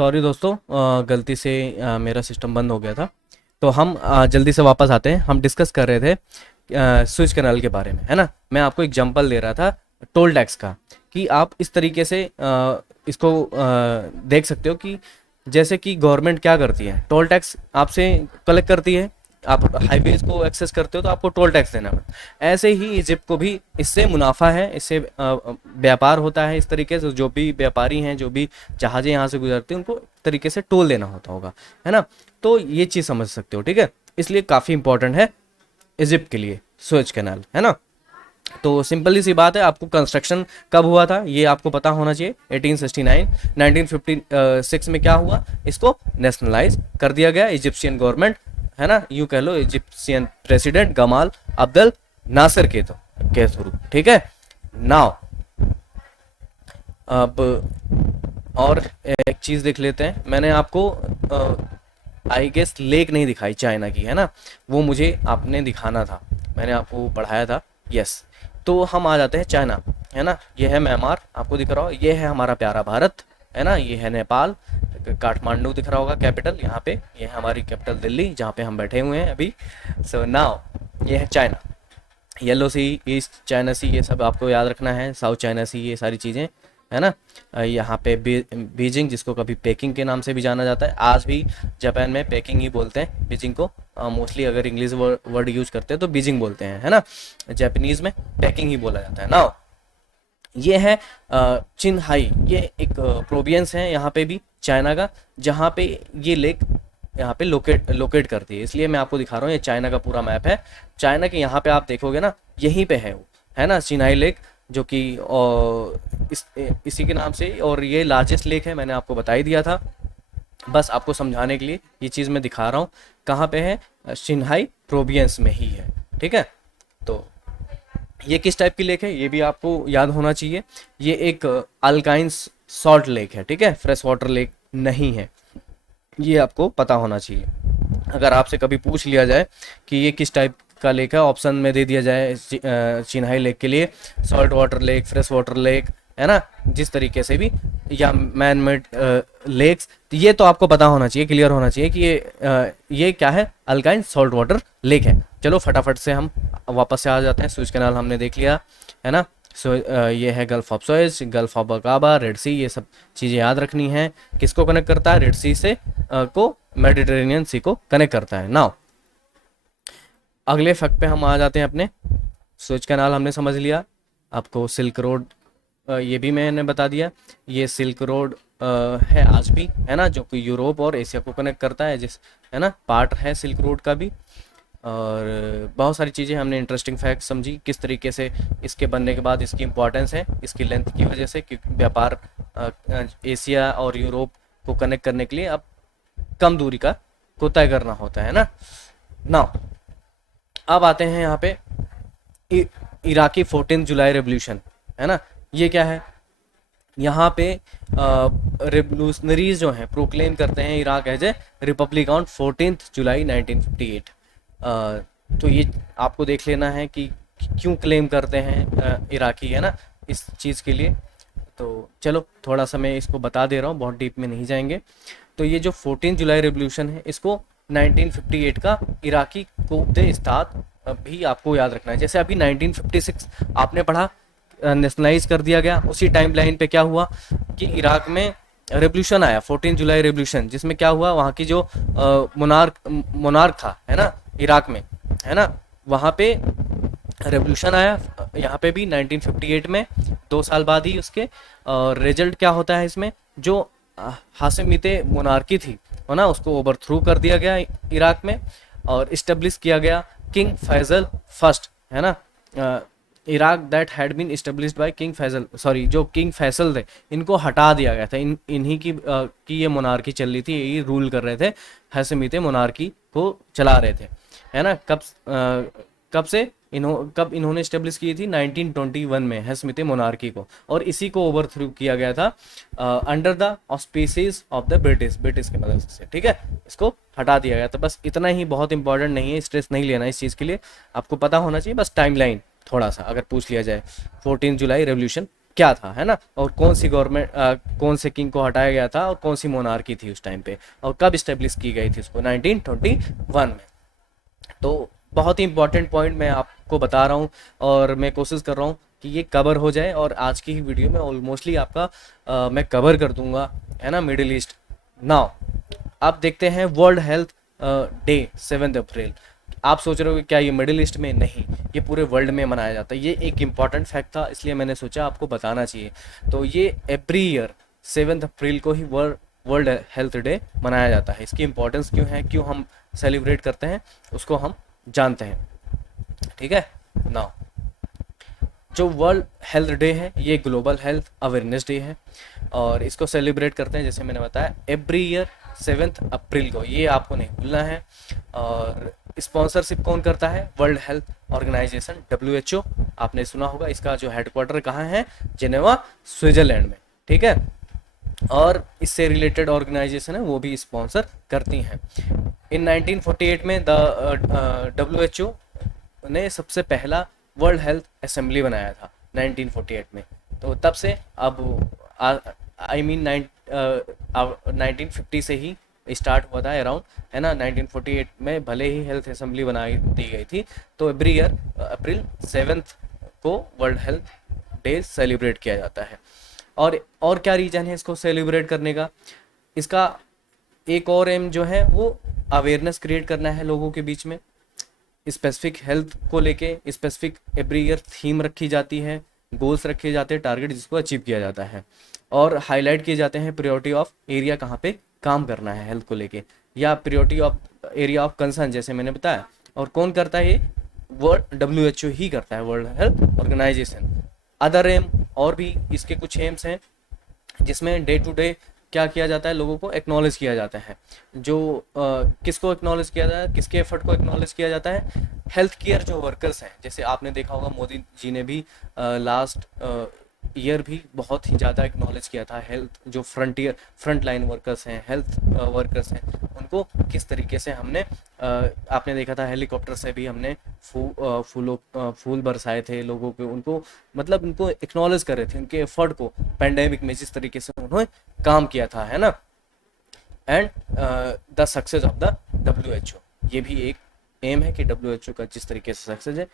Sorry दोस्तों, गलती से मेरा सिस्टम बंद हो गया था। तो हम जल्दी से वापस आते हैं। हम डिस्कस कर रहे थे स्विच कैनाल के बारे में, है ना। मैं आपको एग्जांपल दे रहा था टोल टैक्स का, कि आप इस तरीके से इसको देख सकते हो कि जैसे कि गवर्नमेंट क्या करती है, टोल टैक्स आपसे कलेक्ट करती है। आप हाईवेज को एक्सेस करते हो तो आपको टोल टैक्स देना पड़ता है। ऐसे ही इजिप्ट को भी इससे मुनाफा है, इससे व्यापार होता है। इस तरीके से जो भी व्यापारी हैं, जो भी जहाज़ें यहाँ से गुजरती हैं, उनको एक तरीके से टोल देना होता होगा, है ना। तो ये चीज़ समझ सकते हो, ठीक है। इसलिए काफ़ी इंपॉर्टेंट है इजिप्ट के लिए सुएज कैनाल, है ना। तो सिंपली सी बात है, आपको कंस्ट्रक्शन कब हुआ था ये आपको पता होना चाहिए। 1869, 1956 में क्या हुआ, इसको नेशनलाइज कर दिया गया इजिप्शियन गवर्नमेंट, है ना। यूं कह लो Egyptian president Gamal Abdel Nasser के थ्रू, ठीक है। नाउ अब और एक चीज़ देख लेते हैं। मैंने आपको आई गेस लेक नहीं दिखाई चाइना की, है ना। वो मुझे आपने दिखाना था, मैंने आपको पढ़ाया था। यस, तो हम आ जाते हैं चाइना, है ना। ये है म्यांमार, आपको दिख रहा हो। ये है हमारा प्यारा भारत, है ना। ये है नेपाल, काठमांडू दिख रहा होगा कैपिटल यहाँ पे। ये है हमारी कैपिटल दिल्ली, जहाँ पे हम बैठे हुए हैं अभी। सो नाउ ये है चाइना। येलो सी, ईस्ट चाइना सी, ये सब आपको याद रखना है। साउथ चाइना सी, ये सारी चीज़ें, है ना। यहाँ पे बीजिंग, जिसको कभी पेकिंग के नाम से भी जाना जाता है। आज भी जापान में पेकिंग ही बोलते हैं बीजिंग को। मोस्टली अगर इंग्लिश वर्ड यूज करते हैं तो बीजिंग बोलते हैं, है ना। जापानीज में पेकिंग ही बोला जाता है ना। ये है चिन्हाई, ये एक प्रोविंस है यहाँ पे भी चाइना का, जहाँ पे ये लेक यहाँ पे लोकेट करती है। इसलिए मैं आपको दिखा रहा हूँ, ये चाइना का पूरा मैप है। चाइना के यहाँ पे आप देखोगे ना, यहीं पे है वो, है ना, चिन्हाई लेक, जो कि इसी के नाम से। और ये लार्जेस्ट लेक है, मैंने आपको बता ही दिया था। बस आपको समझाने के लिए ये चीज़ मैं दिखा रहा हूँ। कहाँ पे है, शिन्हाई प्रोविंस में ही है, ठीक है। तो ये किस टाइप की लेक है ये भी आपको याद होना चाहिए। ये एक अल्काइन सॉल्ट लेक है, ठीक है, फ्रेश वाटर लेक नहीं है। ये आपको पता होना चाहिए। अगर आपसे कभी पूछ लिया जाए कि ये किस टाइप का लेक है, ऑप्शन में दे दिया जाए चिन्हाई लेक के लिए salt water lake, fresh water lake, है ना, जिस तरीके से भी, या मैन मेड लेक्स, तो ये तो आपको पता होना चाहिए, क्लियर होना चाहिए कि ये क्या है, अल्काइन सॉल्ट वाटर लेक है। चलो फटाफट से हम वापस से आ जाते हैं। सुएज कैनाल हमने देख लिया, है ना। सो ये है Gulf of Suez, Gulf of Aqaba, Red Sea, ये सब चीज़ें याद रखनी है। किसको कनेक्ट करता है, रेड सी से को मेडिटेरेनियन सी को कनेक्ट करता है। नाउ अगले फैक्ट पे हम आ जाते हैं अपने। सुएज कैनाल हमने समझ लिया। आपको सिल्क रोड ये भी मैंने बता दिया। ये सिल्क रोड है आज भी, है ना, जो कि यूरोप और एशिया को कनेक्ट करता है, है ना, पार्ट है सिल्क रोड का भी। और बहुत सारी चीज़ें हमने इंटरेस्टिंग फैक्ट समझी, किस तरीके से इसके बनने के बाद इसकी इम्पोर्टेंस है, इसकी लेंथ की वजह से, क्योंकि व्यापार एशिया और यूरोप को कनेक्ट करने के लिए अब कम दूरी को तय करना होता है ना। नाउ अब आते हैं यहाँ पे इराकी 14 जुलाई रेवोल्यूशन, है ना। ये क्या है, यहाँ पे रेवोल्यूशनरीज जो हैं प्रोक्लेम करते हैं Iraq as a republic on 14 July 1958। तो ये आपको देख लेना है कि क्यों क्लेम करते हैं इराकी, है ना, इस चीज़ के लिए। तो चलो थोड़ा सा मैं इसको बता दे रहा हूँ, बहुत डीप में नहीं जाएंगे। तो ये जो 14 जुलाई रेवोल्यूशन है, इसको 1958 का इराकी कूप दे इस्ताद भी आपको याद रखना है। जैसे अभी 1956 आपने पढ़ा, नेशनलाइज कर दिया गया, उसी टाइम लाइन पे क्या हुआ कि इराक में रेवोल्यूशन आया, 14 जुलाई रेवोल्यूशन, जिसमें क्या हुआ, वहाँ की जो मोनार्क था, है ना, इराक में, है ना, वहाँ पे रेवोल्यूशन आया। यहाँ पे भी 1958 में, 2 साल बाद ही उसके। और रिजल्ट क्या होता है इसमें, जो हाशिमीते मोनार्की थी, है ना, उसको ओवरथ्रू कर दिया गया इराक में, और इस्टेब्लिश किया गया किंग फैजल फर्स्ट, है ना। Iraq that had been established by king Faisal, sorry, जो किंग फैसल थे, इनको हटा दिया गया था। इन्हीं की ये मोनार्की चल रही थी, ये रूल कर रहे थे, हाशिमीते मोनार्की को चला रहे थे, है ना। कब इन्होंने इस्टेब्लिश की थी, 1921 में, हाशिमीते मोनार्की को। और इसी को ओवरथ्रू किया गया था under the auspices of the British की मदद से, ठीक है। इसको हटा दिया गया। तो बस इतना ही, बहुत इंपॉर्टेंट नहीं है, स्ट्रेस नहीं लेना इस चीज़ के लिए, आपको पता होना चाहिए बस टाइमलाइन थोड़ा सा, अगर पूछ लिया जाए 14 जुलाई रेवोल्यूशन क्या था, है ना, और कौन सी गवर्नमेंट, कौन से किंग को हटाया गया था और कौन सी मोनार्की थी उस टाइम पे, और कब इस्टेब्लिश की गई थी उसको, 1921 में। तो बहुत ही इंपॉर्टेंट पॉइंट मैं आपको बता रहा हूँ, और मैं कोशिश कर रहा हूँ कि ये कवर हो जाए, और आज की ही वीडियो में ऑलमोस्टली आपका मैं कवर कर दूंगा, है ना, मिडिल ईस्ट। नाउ आप देखते हैं वर्ल्ड हेल्थ डे 7 अप्रैल। आप सोच रहे हो कि क्या ये मिडिल ईस्ट में? नहीं, ये पूरे वर्ल्ड में मनाया जाता है। ये एक इम्पॉर्टेंट फैक्ट था, इसलिए मैंने सोचा आपको बताना चाहिए। तो ये एवरी ईयर 7 अप्रैल को ही वर्ल्ड हेल्थ डे मनाया जाता है। इसकी इम्पोर्टेंस क्यों है, क्यों हम सेलिब्रेट करते हैं, उसको हम जानते हैं, ठीक है। नाउ जो वर्ल्ड हेल्थ डे है, ये ग्लोबल हेल्थ अवेयरनेस डे है, और इसको सेलिब्रेट करते हैं जैसे मैंने बताया एवरी ईयर 7 अप्रैल को। ये आपको नहीं भूलना है। और स्पॉन्सरशिप कौन करता है? World health organization, WHO। आपने सुना होगा, इसका जो हेडक्वार्टर कहाँ है? जेनेवा, स्विट्जरलैंड में, ठीक है। और इससे रिलेटेड ऑर्गेनाइजेशन है वो भी स्पॉन्सर करती हैं। इन 1948 में द WHO ने सबसे पहला वर्ल्ड हेल्थ असेंबली बनाया था 1948 में। तो तब से अब आई मीन 1950 से ही स्टार्ट हुआ था अराउंड, है ना। 1948 में भले ही हेल्थ असेंबली बनाई दी गई थी। तो एवरी ईयर अप्रैल 7 को वर्ल्ड हेल्थ डे सेलिब्रेट किया जाता है। और क्या रीज़न है इसको सेलिब्रेट करने का? इसका एक और एम जो है वो अवेयरनेस क्रिएट करना है लोगों के बीच में। स्पेसिफिक हेल्थ को लेके स्पेसिफिक एवरी ईयर थीम रखी जाती है, गोल्स रखे जाते हैं, टारगेट जिसको अचीव किया जाता है, और हाईलाइट किए जाते हैं प्रायोरिटी ऑफ एरिया, कहाँ पे काम करना है हेल्थ को लेके, या priority of area of concern, जैसे मैंने बताया। और कौन करता है ये? वर्ल्ड WHO ही करता है, world health organization. Other aim और भी इसके कुछ एम्स हैं, जिसमें डे टू डे क्या किया जाता है, लोगों को एक्नॉलेज किया जाता है। जो किसको एक्नॉलेज किया जाता है, किसके एफर्ट को एक्नॉलेज किया जाता है? हेल्थ केयर जो वर्कर्स हैं, जैसे आपने देखा होगा मोदी जी ने भी लास्ट ईयर भी बहुत ही ज़्यादा एक्नॉलेज किया था हेल्थ, जो फ्रंट लाइन वर्कर्स हैं, हेल्थ वर्कर्स हैं, उनको किस तरीके से हमने आपने देखा था हेलीकॉप्टर से भी हमने फूल बरसाए थे लोगों के, उनको मतलब उनको एक्नॉलेज कर रहे थे, उनके एफर्ट को, पैंडेमिक में जिस तरीके से उन्होंने काम किया था, है ना। And the success of the WHO, ये भी एक एम है कि WHO का जिस तरीके से सक्सेस है,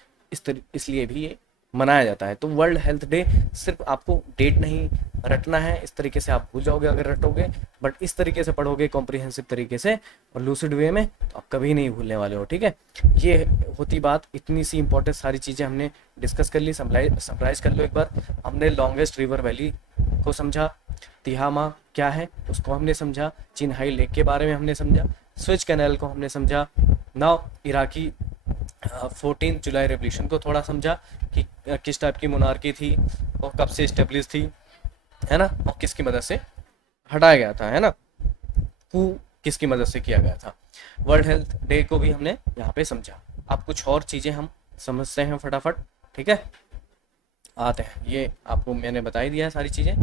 इसलिए भी ये मनाया जाता है। तो वर्ल्ड हेल्थ डे सिर्फ आपको डेट नहीं रटना है, इस तरीके से आप भूल जाओगे अगर रटोगे, बट इस तरीके से पढ़ोगे कॉम्प्रिहेंसिव तरीके से और लूसिड वे में, तो आप कभी नहीं भूलने वाले हो, ठीक है। ये होती बात, इतनी सी इंपॉर्टेंट सारी चीज़ें हमने डिस्कस कर ली। समराइज कर लो एक बार। हमने लॉन्गेस्ट रिवर वैली को समझा, तिहामा क्या है उसको हमने समझा, चिन्हाई लेक के बारे में हमने समझा, स्विच कैनाल को हमने समझा, नाउ इराकी 14 जुलाई रेवोल्यूशन को थोड़ा समझा कि किस टाइप की मोनार्की थी और कब से इस्टेब्लिश थी, है ना, और किसकी मदद से हटाया गया था, है ना, कू किसकी मदद से किया गया था। वर्ल्ड हेल्थ डे को भी हमने यहाँ पे समझा। अब कुछ और चीज़ें हम समझते हैं फटाफट, ठीक है। आते हैं, ये आपको मैंने बता ही दिया है सारी चीज़ें।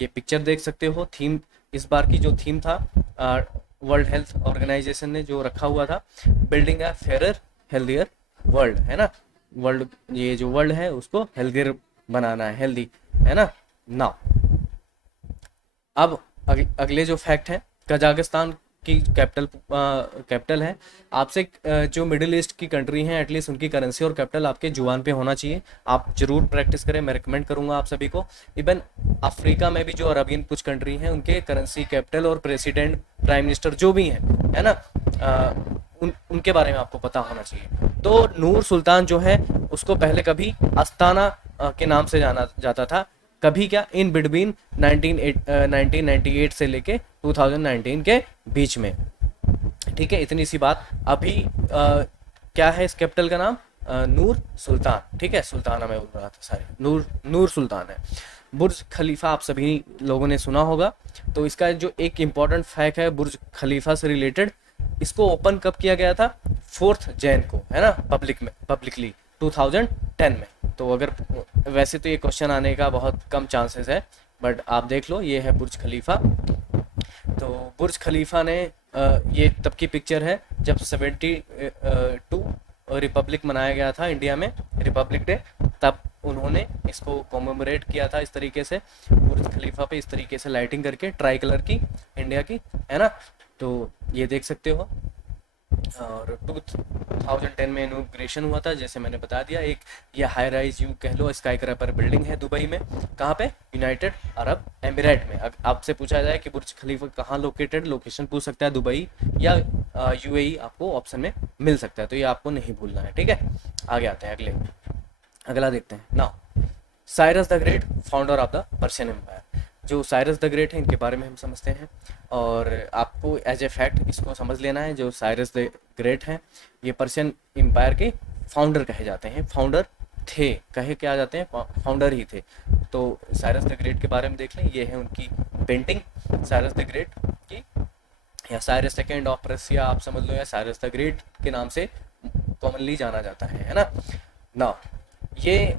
ये पिक्चर देख सकते हो, थीम इस बार की जो थीम था वर्ल्ड हेल्थ ऑर्गेनाइजेशन ने जो रखा हुआ था, building a fair healthier world, है ना। वर्ल्ड, ये जो वर्ल्ड है उसको हेल्दियर बनाना है, हेल्दी, है ना। नाउ अब अगले जो फैक्ट है, कजाकिस्तान की कैपिटल है। आपसे जो मिडिल ईस्ट की कंट्री हैं, एटलीस्ट उनकी करेंसी और कैपिटल आपके जुबान पे होना चाहिए। आप जरूर प्रैक्टिस करें, मैं रिकमेंड करूंगा आप सभी को। इवन अफ्रीका में भी जो अरबियन कुछ कंट्री हैं, उनके करेंसी, कैपिटल और प्रेसिडेंट, प्राइम मिनिस्टर जो भी हैं, है ना, उनके बारे में आपको पता होना चाहिए। तो नूर सुल्तान जो है उसको पहले कभी अस्ताना के नाम से जाना जाता था। कभी क्या, इन बिटवीन 1998 से लेके 2019 के बीच में, ठीक है। इतनी सी बात। अभी क्या है इस कैपिटल का नाम? नूर सुल्तान, ठीक है। सुल्ताना में बोल रहा था, सारे नूर सुल्तान है। बुर्ज खलीफा आप सभी लोगों ने सुना होगा। तो इसका जो एक इम्पॉर्टेंट फैक्ट है बुर्ज खलीफा से रिलेटेड, इसको ओपन कब किया गया था? 4 जैन को, है ना, पब्लिकली 2010 में। तो अगर वैसे तो ये क्वेश्चन आने का बहुत कम चांसेस है, बट आप देख लो, ये है बुर्ज खलीफा। तो बुर्ज खलीफा ने ये तब की पिक्चर है जब 72 रिपब्लिक मनाया गया था इंडिया में, रिपब्लिक डे, तब उन्होंने इसको कॉमेमोरेट किया था इस तरीके से, बुर्ज खलीफा पे इस तरीके से लाइटिंग करके ट्राई कलर की, इंडिया की, है ना। तो ये देख सकते हो। और 2010 में इनोग्रेशन हुआ था, जैसे मैंने बता दिया। एक ये हाई राइज यूं कह लो स्काई क्रैपर बिल्डिंग है दुबई में। कहाँ पे? यूनाइटेड अरब एमिरेट में। आपसे पूछा जाए कि बुर्ज खलीफा कहाँ लोकेटेड, लोकेशन पूछ सकता है दुबई या यूएई, आपको ऑप्शन में मिल सकता है, तो ये आपको नहीं भूलना है, ठीक है। आगे आते हैं, अगला देखते हैं now. Cyrus the great, founder of the Persian empire. जो साइरस द ग्रेट है, इनके बारे में हम समझते हैं, और आपको एज ए फैक्ट इसको समझ लेना है। जो साइरस द ग्रेट हैं, ये पर्शियन एम्पायर के फाउंडर कहे जाते हैं। फाउंडर थे, कहे क्या जाते हैं, फाउंडर ही थे। तो साइरस द ग्रेट के बारे में देख लें, ये है उनकी पेंटिंग साइरस द ग्रेट की, या साइरस सेकेंड ऑफ रसिया आप समझ लो, या साइरस द ग्रेट के नाम से कॉमनली जाना जाता है ना। ना ये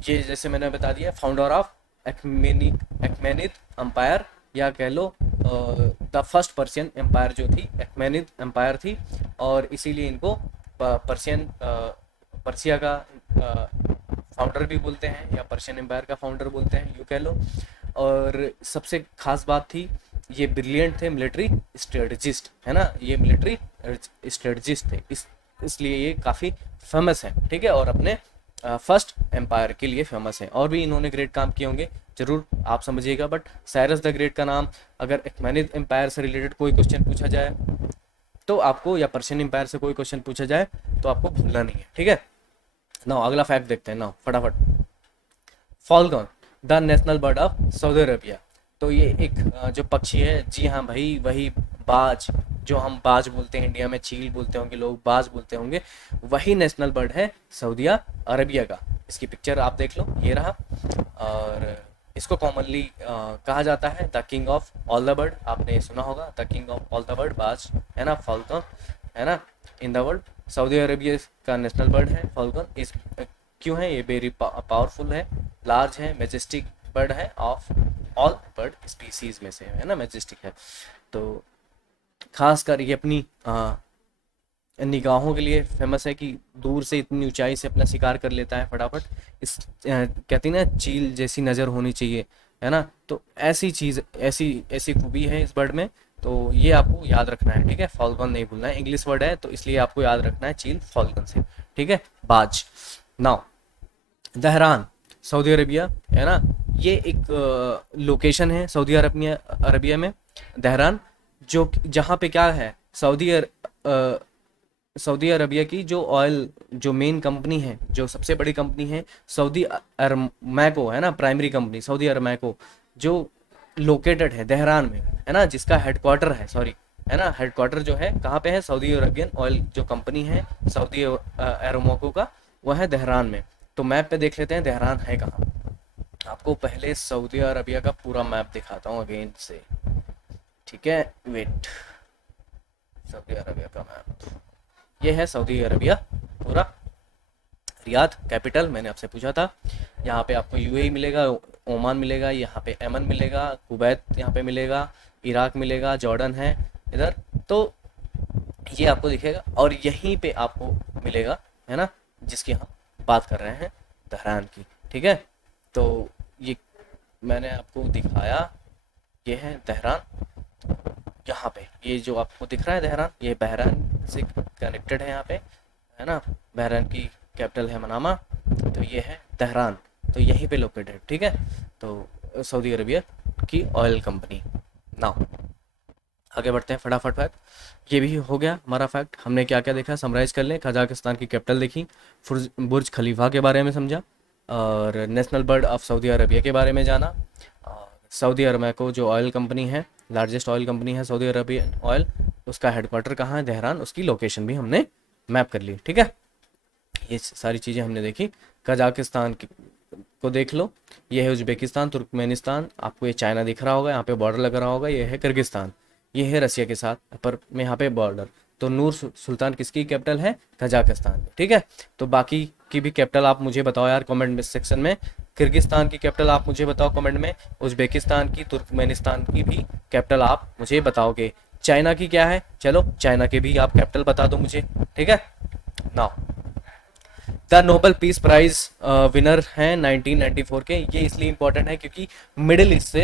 ये जैसे मैंने बता दिया, फाउंडर ऑफ एक्मेनिद एम्पायर, या कह लो द फर्स्ट पर्शियन एम्पायर जो थी, एक्मेनिद एम्पायर थी, और इसीलिए इनको पर्सिया का फाउंडर भी बोलते हैं, या पर्शियन एम्पायर का फाउंडर बोलते हैं, यूँ कह लो। और सबसे खास बात थी, ये ब्रिलियंट थे मिलिट्री स्ट्रेटजिस्ट, है ना। ये मिलिट्री स्ट्रेटजिस्ट थे, इसलिए ये काफ़ी फेमस है, ठीक है। और अपने फर्स्ट एम्पायर के लिए फेमस है, और भी इन्होंने ग्रेट काम किए होंगे जरूर, आप समझिएगा। बट साइरस द ग्रेट का नाम अगर एक्मेनिद एम्पायर से रिलेटेड कोई क्वेश्चन पूछा जाए तो आपको, या पर्शियन एम्पायर से कोई क्वेश्चन पूछा जाए तो आपको भूलना नहीं है, ठीक है। नाउ अगला फैक्ट देखते हैं, नाउ फटाफट। Falcon, the national bird of Saudi Arabia. तो ये एक जो पक्षी है, जी हाँ भाई, वही बाज, जो हम बाज बोलते हैं, इंडिया में चील बोलते होंगे लोग, बाज बोलते होंगे, वही नेशनल बर्ड है सऊदी अरबिया का। इसकी पिक्चर आप देख लो, ये रहा। और इसको कॉमनली कहा जाता है the king of all the bird, आपने सुना होगा, the king of all the bird, बाज, है ना, फाल्कन, है ना, in the world. Saudi Arabia का नेशनल बर्ड है फाल्कन। इस क्यों है? ये वेरी पावरफुल है, लार्ज है, मैजेस्टिक बर्ड है, ऑफ ऑल बर्ड स्पीसीज में से, है ना, मैजेस्टिक है। तो खास कर ये अपनी निगाहों के लिए फेमस है, कि दूर से इतनी ऊंचाई से अपना शिकार कर लेता है फटाफट। इस कहती ना, चील जैसी नज़र होनी चाहिए, है ना। तो ऐसी चीज़, ऐसी ऐसी खूबी है इस बर्ड में, तो ये आपको याद रखना है, ठीक है। फॉल्कन नहीं भूलना है, इंग्लिश वर्ड है, तो इसलिए आपको याद रखना है चील फॉल्कन से, ठीक है। बाज। नाउ दहरान, सऊदी अरेबिया, है ना। ये एक लोकेशन है सऊदी अरबिया में, दहरान, जो जहाँ पे क्या है, सऊदी अरबिया की जो ऑयल, जो मेन कंपनी है, जो सबसे बड़ी कंपनी है, सऊदी अरमैको, है ना, प्राइमरी कंपनी सऊदी अरमैको, जो लोकेटेड है दहरान में, है ना, जिसका हेडक्वार्टर है, सॉरी, है ना, हेडक्वार्टर जो है कहाँ पे है, सऊदी अरबियन ऑयल जो कंपनी है सऊदी अरमैको का, वो है दहरान में। तो मैप पे देख लेते हैं दहरान है कहाँ। आपको पहले सऊदी अरबिया का पूरा मैप दिखाता हूँ अगेन से, ठीक है, वेट। सऊदी अरबिया का मैप, ये है सऊदी अरबिया पूरा। रियाद कैपिटल, मैंने आपसे पूछा था। यहाँ पे आपको यूएई मिलेगा, ओमान मिलेगा, यहाँ पे यमन मिलेगा, कुवैत यहाँ पे मिलेगा, इराक मिलेगा, जॉर्डन है इधर, तो ये आपको दिखेगा। और यहीं पे आपको मिलेगा, है ना, जिसकी हम बात कर रहे हैं, दहरान की, ठीक है। तो ये मैंने आपको दिखाया, ये है दहरान। यहाँ पे ये जो आपको दिख रहा है दहरान, ये बहरान से कनेक्टेड है यहाँ पे, है ना। बहरान की कैपिटल है मनामा, तो ये है दहरान, तो यहीं पे लोकेटेड, ठीक है। तो सऊदी अरबिया की ऑयल कंपनी। नाउ आगे बढ़ते हैं फटाफट। फैक्ट ये भी हो गया हमारा फैक्ट। हमने क्या क्या देखा, समराइज कर लें। कजाकिस्तान की कैपिटल देखी, बुर्ज खलीफा के बारे में समझा, और national bird of Saudi Arabia के बारे में जाना, और सऊदी अरमैको जो ऑयल कंपनी है, लार्जेस्ट ऑयल कंपनी है सऊदी अरबियन ऑयल, उसका हेडक्वार्टर कहाँ है, दहरान, उसकी लोकेशन भी हमने मैप कर ली, ठीक है। ये सारी चीज़ें हमने देखी। कजाकिस्तान को देख लो, ये है उज्बेकिस्तान, तुर्कमेनिस्तान, आपको ये चाइना दिख रहा होगा, यहाँ पे बॉर्डर लग रहा होगा, ये है किर्गिस्तान, ये है रसिया के साथ पर में यहाँ पे बॉर्डर। तो नूर सुल्तान किसकी कैपिटल है, कजाकिस्तान, ठीक है। तो बाकी की भी कैपिटल आप मुझे बताओ यार कमेंट में सेक्शन में। किर्गिस्तान की कैपिटल आप मुझे बताओ कमेंट में, उज्बेकिस्तान की, तुर्कमेनिस्तान की भी कैपिटल आप मुझे बताओगे। चाइना की क्या है, चलो चाइना के भी आप कैपिटल बता दो मुझे, ठीक है। Now the Nobel peace prize winner हैं 1994 के। ये इसलिए इम्पोर्टेंट है क्योंकि मिडिल ईस्ट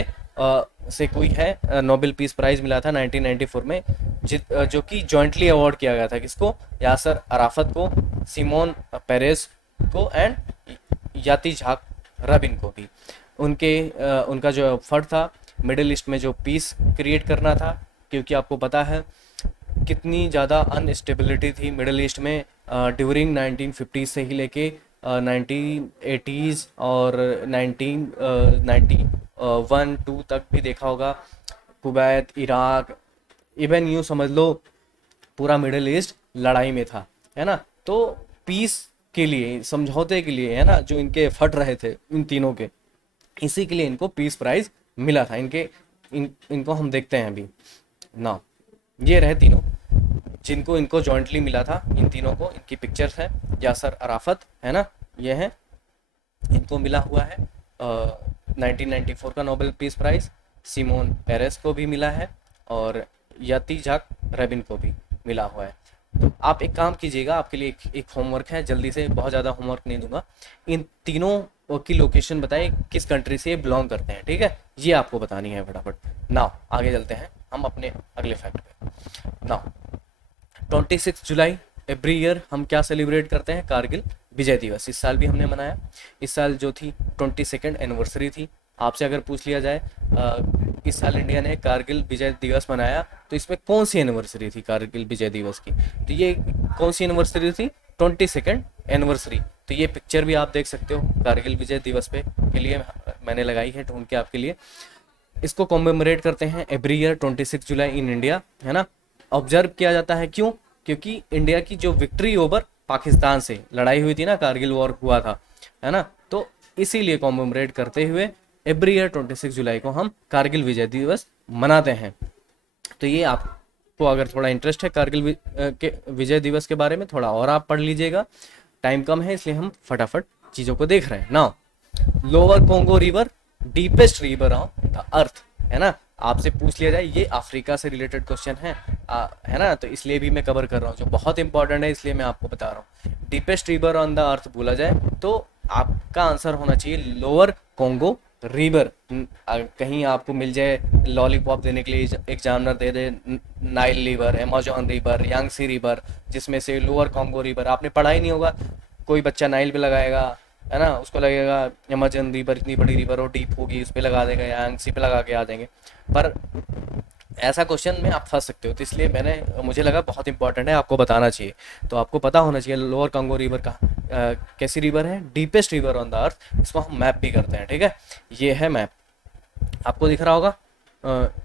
से कोई है, नोबेल पीस प्राइज मिला था 1994 में, जो कि जॉइंटली अवार्ड किया गया था किसको, यासर अराफत को, सिमोन पेरेस को एंड याति झाक रबिन को भी। उनका जो एफर्ट था मिडिल ईस्ट में जो पीस क्रिएट करना था, क्योंकि आपको पता है कितनी ज़्यादा अनस्टेबिलिटी थी मिडिल ईस्ट में ड्यूरिंग 1950 से ही लेके 1980s और 1991-2 तक भी देखा होगा। कुवैत, इराक, इवन यूँ समझ लो पूरा मिडिल ईस्ट लड़ाई में था, है ना। तो पीस के लिए, समझौते के लिए, है ना, जो इनके फट रहे थे इन तीनों के, इसी के लिए इनको पीस प्राइज मिला था। इनको हम देखते हैं अभी ना। ये रहे तीनों जिनको इनको जॉइंटली मिला था, इन तीनों को, इनकी पिक्चर्स है। यासर अराफत, है ना, ये है, इनको मिला हुआ है 1994 का Nobel peace prize. Shimon Peres को भी मिला है और याति झाक रबिन को भी मिला हुआ है। तो आप एक काम कीजिएगा, आपके लिए एक होमवर्क है, जल्दी से, बहुत ज़्यादा होमवर्क नहीं दूंगा। इन तीनों की लोकेशन बताएं किस कंट्री से ये बिलोंग करते हैं, ठीक है, ये आपको बतानी है फटाफट। नाउ आगे चलते हैं हम अपने अगले फैक्ट पे। नाउ 26 जुलाई एवरी ईयर हम क्या सेलिब्रेट करते हैं, कारगिल विजय दिवस। इस साल भी हमने मनाया। इस साल जो थी 22nd एनिवर्सरी थी। आपसे अगर पूछ लिया जाए इस साल इंडिया ने कारगिल विजय दिवस मनाया, तो इसमें कौन सी एनिवर्सरी थी कारगिल विजय दिवस की, तो ये कौन सी एनिवर्सरी थी, 22nd एनिवर्सरी। तो ये पिक्चर भी आप देख सकते हो कारगिल विजय दिवस पे के लिए मैंने लगाई है ढूंढ के आपके लिए। इसको कॉमेमोरेट करते हैं every year 26 July in India, है ना। ऑब्जर्व किया जाता है, क्यों, क्योंकि इंडिया की जो विक्ट्री ओवर पाकिस्तान से लड़ाई हुई थी ना, कारगिल वॉर हुआ था, है ना, तो इसीलिए कॉमेमोरेट करते हुए एवरी ईयर 26 जुलाई को हम कारगिल विजय दिवस मनाते हैं। तो ये आपको अगर थोड़ा इंटरेस्ट है कारगिल के विजय दिवस के बारे में, थोड़ा और आप पढ़ लीजिएगा। टाइम कम है इसलिए हम फटाफट चीज़ों को देख रहे हैं। Now lower Congo river deepest river on the earth, है ना। आपसे पूछ लिया जाए, ये अफ्रीका से रिलेटेड क्वेश्चन है ना, तो इसलिए भी मैं कवर कर रहा हूँ, जो बहुत इंपॉर्टेंट है, इसलिए मैं आपको बता रहा हूँ। Deepest river on the earth बोला जाए तो आपका आंसर होना चाहिए लोअर कोंगो रिवर। कहीं आपको मिल जाए लॉलीपॉप देने के लिए, एग्जामिनर दे दे Nile river, Amazon river, Yangtze river, जिसमें से लोअर कोंगो रिवर आपने पढ़ा ही नहीं होगा। कोई बच्चा नाइल पे लगाएगा, है ना, उसको लगेगा अमेजन रिवर इतनी बड़ी रिवर हो, डीप होगी, उस पर लगा देगा, यांगसी पे लगा के आ जाएंगे। पर ऐसा क्वेश्चन में आप फंस सकते हो, तो इसलिए मुझे लगा बहुत इंपॉर्टेंट है, आपको बताना चाहिए। तो आपको पता होना चाहिए लोअर कांगो रिवर का कैसी रिवर है, deepest river on the earth. इसको हम मैप भी करते हैं, ठीक है। ये है मैप, आपको दिख रहा होगा।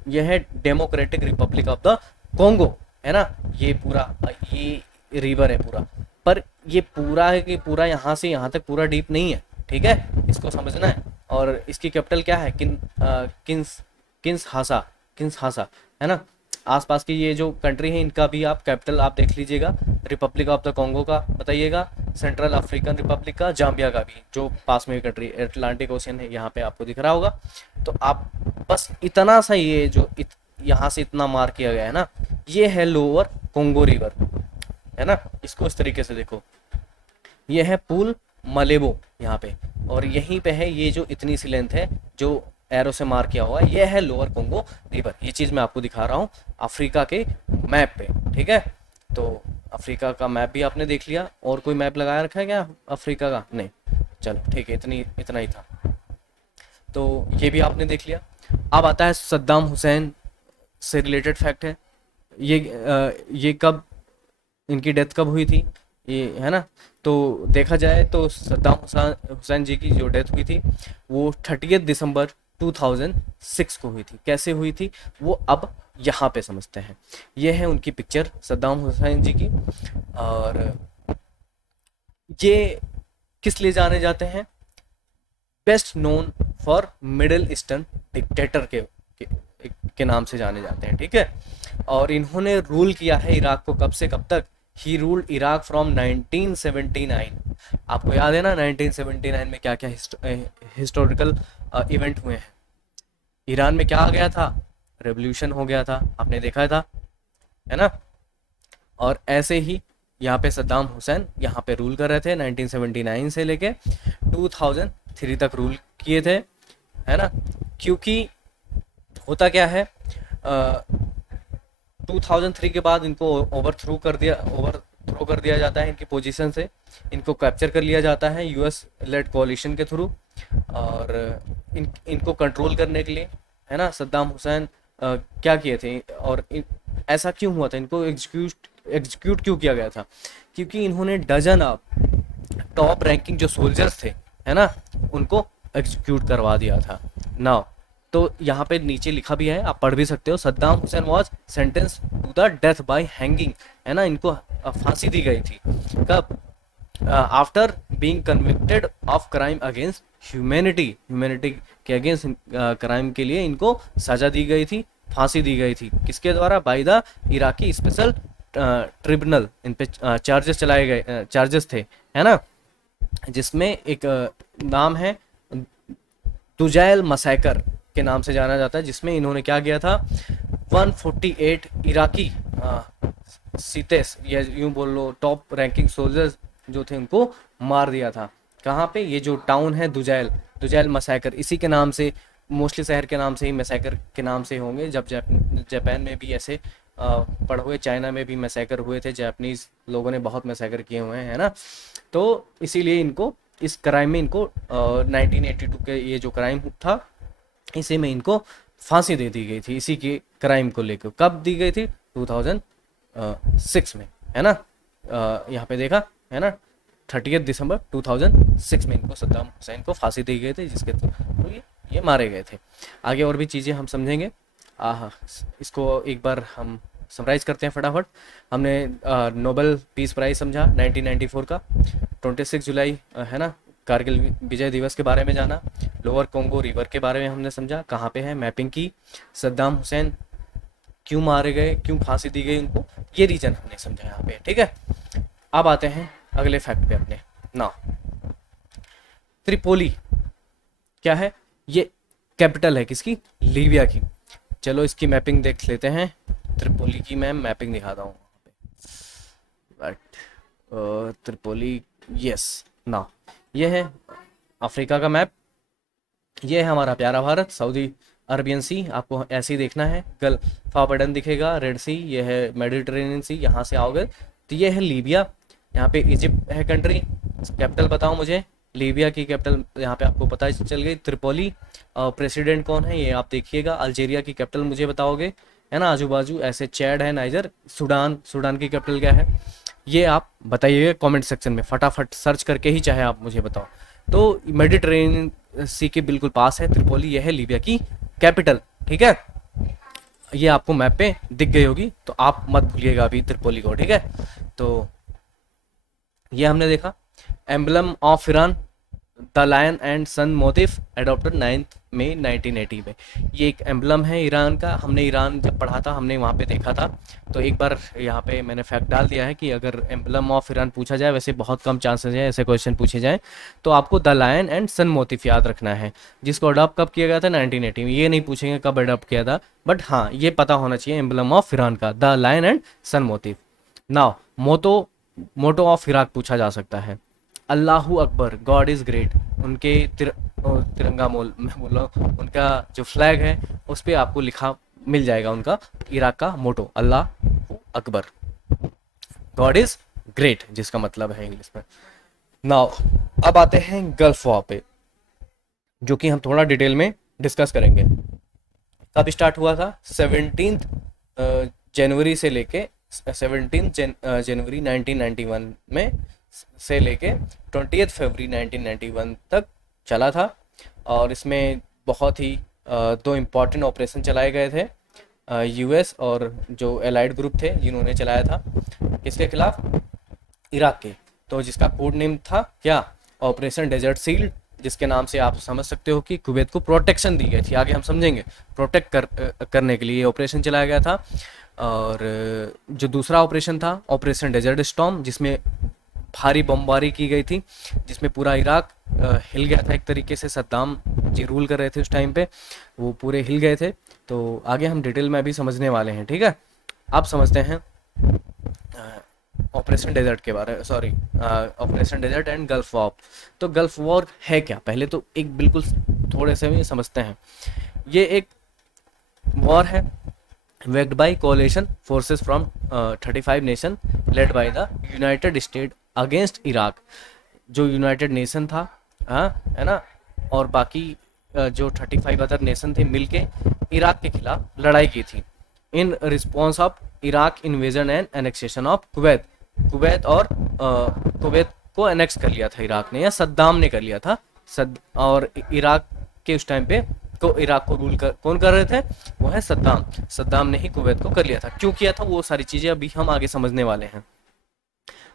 ये है democratic Republic of the Congo, है ना। ये पूरा ये रिवर है पूरा, पर ये पूरा है कि पूरा यहाँ से यहाँ तक पूरा डीप नहीं है, ठीक है, इसको समझना है। और इसकी कैपिटल क्या है, किन्स हासा, है ना। आसपास की ये जो कंट्री है इनका भी आप कैपिटल आप देख लीजिएगा। रिपब्लिक ऑफ द कॉन्गो का बताइएगा, सेंट्रल अफ्रीकन रिपब्लिक का, जाम्बिया का भी, जो पास में कंट्री अटलांटिक ओशियन है, यहाँ पे आपको दिख रहा होगा। तो आप बस इतना सा ये जो यहाँ से इतना मार्क किया गया है ना, ये है लोअर कोंगो रिवर, है ना। इसको इस तरीके से देखो, ये है पूल मलेबो यहाँ पे, और यहीं पे है ये जो इतनी सी लेंथ है जो एरो से मार्क किया हुआ है, ये है लोअर कोंगो रिवर। ये चीज़ मैं आपको दिखा रहा हूँ अफ्रीका के मैप पे, ठीक है। तो अफ्रीका का मैप भी आपने देख लिया। और कोई मैप लगाया रखा है क्या अफ्रीका का, नहीं, चलो ठीक है, इतना ही था। तो ये भी आपने देख लिया। अब आता है सद्दाम हुसैन से रिलेटेड फैक्ट है। ये कब, इनकी डेथ कब हुई थी, ये है ना। तो देखा जाए तो सद्दाम हुसैन जी की जो डेथ हुई थी वो 30 दिसंबर 2006 को हुई थी। कैसे हुई थी वो अब यहाँ पे समझते हैं। ये है उनकी पिक्चर सद्दाम हुसैन जी की। और ये किस लिए जाने जाते हैं, best known for middle eastern dictator के नाम से जाने जाते हैं, ठीक है। और इन्होंने रूल किया है इराक को कब से कब तक, ही रूल्ड इराक फ्रॉम 1979। आपको याद है ना 1979 में क्या क्या हिस्टोरिकल इवेंट हुए हैं। ईरान में क्या आ गया था, रेवोल्यूशन हो गया था, आपने देखा था, है ना। और ऐसे ही यहाँ पे सद्दाम हुसैन यहाँ पे रूल कर रहे थे 1979 से लेके 2003 तक रूल किए थे, है ना। क्योंकि होता क्या है, 2003 के बाद इनको ओवर थ्रो कर दिया जाता है इनकी पोजीशन से, इनको कैप्चर कर लिया जाता है यूएस लेड कोalition के थ्रू। और इनको कंट्रोल करने के लिए, है ना, सद्दाम हुसैन क्या किए थे और ऐसा क्यों हुआ था, इनको एग्जीक्यूट क्यों किया गया था, क्योंकि इन्होंने डजन ऑफ टॉप रैंकिंग जो सोल्जर्स थे, है ना, उनको एग्जीक्यूट करवा दिया था। नाउ तो यहाँ पे नीचे लिखा भी है, आप पढ़ भी सकते हो, Saddam Hussein was sentence to the death by hanging, है ना, इनको फांसी दी गई थी। कब? After being convicted of crime against humanity के अगेंस्ट क्राइम के लिए इनको सजा दी गई थी, फांसी दी गई थी। किसके द्वारा? By the Iraqi special tribunal. इन पे चार्जेस थे, है ना, जिसमें एक नाम है दुजैल मसैकर के नाम से जाना जाता है, जिसमें इन्होंने क्या किया था, 148 इराकी सीतेस या यूं बोल लो टॉप रैंकिंग सोल्जर्स जो थे उनको मार दिया था। कहाँ पे? ये जो टाउन है दुजैल मसैकर, इसी के नाम से, मोस्टली शहर के नाम से ही, मैसेकर के नाम से होंगे। जब जापान में भी ऐसे पढ़े हुए, चाइना में भी मैसेकर हुए थे, जापानीज लोगों ने बहुत मैसेकर किए हुए हैं, है ना। तो इसीलिए इनको इस क्राइम में इनको 1982 के ये जो क्राइम था इसी में इनको फांसी दे दी गई थी, इसी के क्राइम को लेकर। कब दी गई थी? 2006 में, है ना। यहाँ पे देखा है ना, 30 दिसंबर 2006 में इनको सद्दाम हुसैन को फांसी दी गई थी, जिसके तो ये मारे गए थे। आगे और भी चीज़ें हम समझेंगे। इसको एक बार हम समराइज करते हैं फटाफट। हमने नोबेल पीस प्राइज समझा 1994 का, 26 जुलाई, है ना, कारगिल विजय दिवस के बारे में जाना, लोअर कोंगो रिवर के बारे में हमने समझा, कहाँ पे है, मैपिंग की, सद्दाम हुसैन क्यों मारे गए, क्यों फांसी दी गई उनको, ये रीजन हमने समझा यहाँ पे, ठीक है। अब आते हैं अगले फैक्ट पे अपने। ना, त्रिपोली क्या है? ये कैपिटल है किसकी? लीबिया की। चलो इसकी मैपिंग देख लेते हैं। त्रिपोली की मैं मैपिंग दिखाता हूँ, बट त्रिपोली, यस ना, ये है अफ्रीका का मैप, ये है हमारा प्यारा भारत, सऊदी अरबियन सी, आपको ऐसे ही देखना है। गल्फ ऑफ एडन दिखेगा, रेड सी, ये है मेडिटेरेनियन सी, यहाँ से आओगे तो ये है लीबिया। यहाँ पे इजिप्ट है कंट्री। कैपिटल बताओ मुझे, लीबिया की कैपिटल यहाँ पे आपको पता चल गई, त्रिपोली। प्रेसिडेंट कौन है ये आप देखिएगा। अल्जीरिया की कैपिटल मुझे बताओगे, है ना, आजू बाजू ऐसे चैड है, नाइजर, सूडान की कैपिटल क्या है, ये आप बताइएगा कमेंट सेक्शन में, फटाफट सर्च करके ही चाहे आप मुझे बताओ। तो मेडिटेरेनियन सी के बिल्कुल पास है त्रिपोली, यह है लीबिया की कैपिटल, ठीक है। ये आपको मैप पे दिख गई होगी, तो आप मत भूलिएगा अभी त्रिपोली को, ठीक है। तो ये हमने देखा। Emblem of Iran, the lion and sun motif, adopted 9 May 1980 में। ये एक एम्बलम है ईरान का। हमने ईरान जब पढ़ा था हमने वहाँ पे देखा था, तो एक बार यहाँ पे मैंने फैक्ट डाल दिया है कि अगर एम्बलम ऑफ ईरान पूछा जाए, वैसे बहुत कम चांसेस हैं ऐसे क्वेश्चन पूछे जाएँ, तो आपको the lion and sun motif याद रखना है, जिसको अडॉप्ट कब किया गया था? 1980 में। ये नहीं पूछेंगे कब अडॉप्ट किया था, बट हाँ ये पता होना चाहिए एम्बलम ऑफ ईरान का, the lion and sun motif. Now motto of Iraq पूछा जा सकता है, अल्लाहू अकबर, गॉड इज़ ग्रेट। उनके तिरंगा मोल मैं बोल रहा हूँ, उनका जो फ्लैग है उस पर आपको लिखा मिल जाएगा उनका इराक का मोटो, अल्लाहू अकबर, गॉड इज़ ग्रेट, जिसका मतलब है इंग्लिश में। नाउ अब आते हैं गल्फ वॉर पे, जो कि हम थोड़ा डिटेल में डिस्कस करेंगे। कब स्टार्ट हुआ था? 17 जनवरी से लेके 17 जनवरी 1991 में से लेके 20 फरवरी 1991 तक चला था। और इसमें बहुत ही 2 इम्पॉर्टेंट ऑपरेशन चलाए गए थे, यूएस और जो एलाइड ग्रुप थे जिन्होंने चलाया था, किसके खिलाफ? इराक के। तो जिसका कोड नेम था क्या? ऑपरेशन डेजर्ट शील्ड, जिसके नाम से आप समझ सकते हो कि कुवैत को प्रोटेक्शन दी गई थी, आगे हम समझेंगे। प्रोटेक्ट करने के लिए ये ऑपरेशन चलाया गया था। और जो दूसरा ऑपरेशन था ऑपरेशन डेजर्ट स्टॉर्म, जिसमें भारी बमबारी की गई थी, जिसमें पूरा इराक हिल गया था एक तरीके से। सद्दाम जी रूल कर रहे थे उस टाइम पे, वो पूरे हिल गए थे। तो आगे हम डिटेल में अभी समझने वाले हैं, ठीक है। अब समझते हैं ऑपरेशन डेजर्ट के बारे, sorry, operation desert and gulf war. तो गल्फ वॉर है क्या, पहले तो एक बिल्कुल थोड़े से भी समझते हैं। ये एक वॉर है waged by coalition forces from 35 nation led by the United state against Iraq. जो यूनाइटेड नेशन था, हाँ, है ना, और बाकी जो 35 अदर नेशन थे मिलके इराक के खिलाफ लड़ाई की थी in response of Iraq invasion and annexation of Kuwait. Kuwait और कुवैत को एनेक्स कर लिया था इराक ने, या सद्दाम ने कर लिया था। और इराक के उस टाइम पे तो इराक को कौन कर रहे थे, वो है सद्दाम। सद्दाम ने ही कुवैत को कर लिया था। क्यों किया था, वो सारी चीज़ें अभी हम आगे समझने वाले हैं।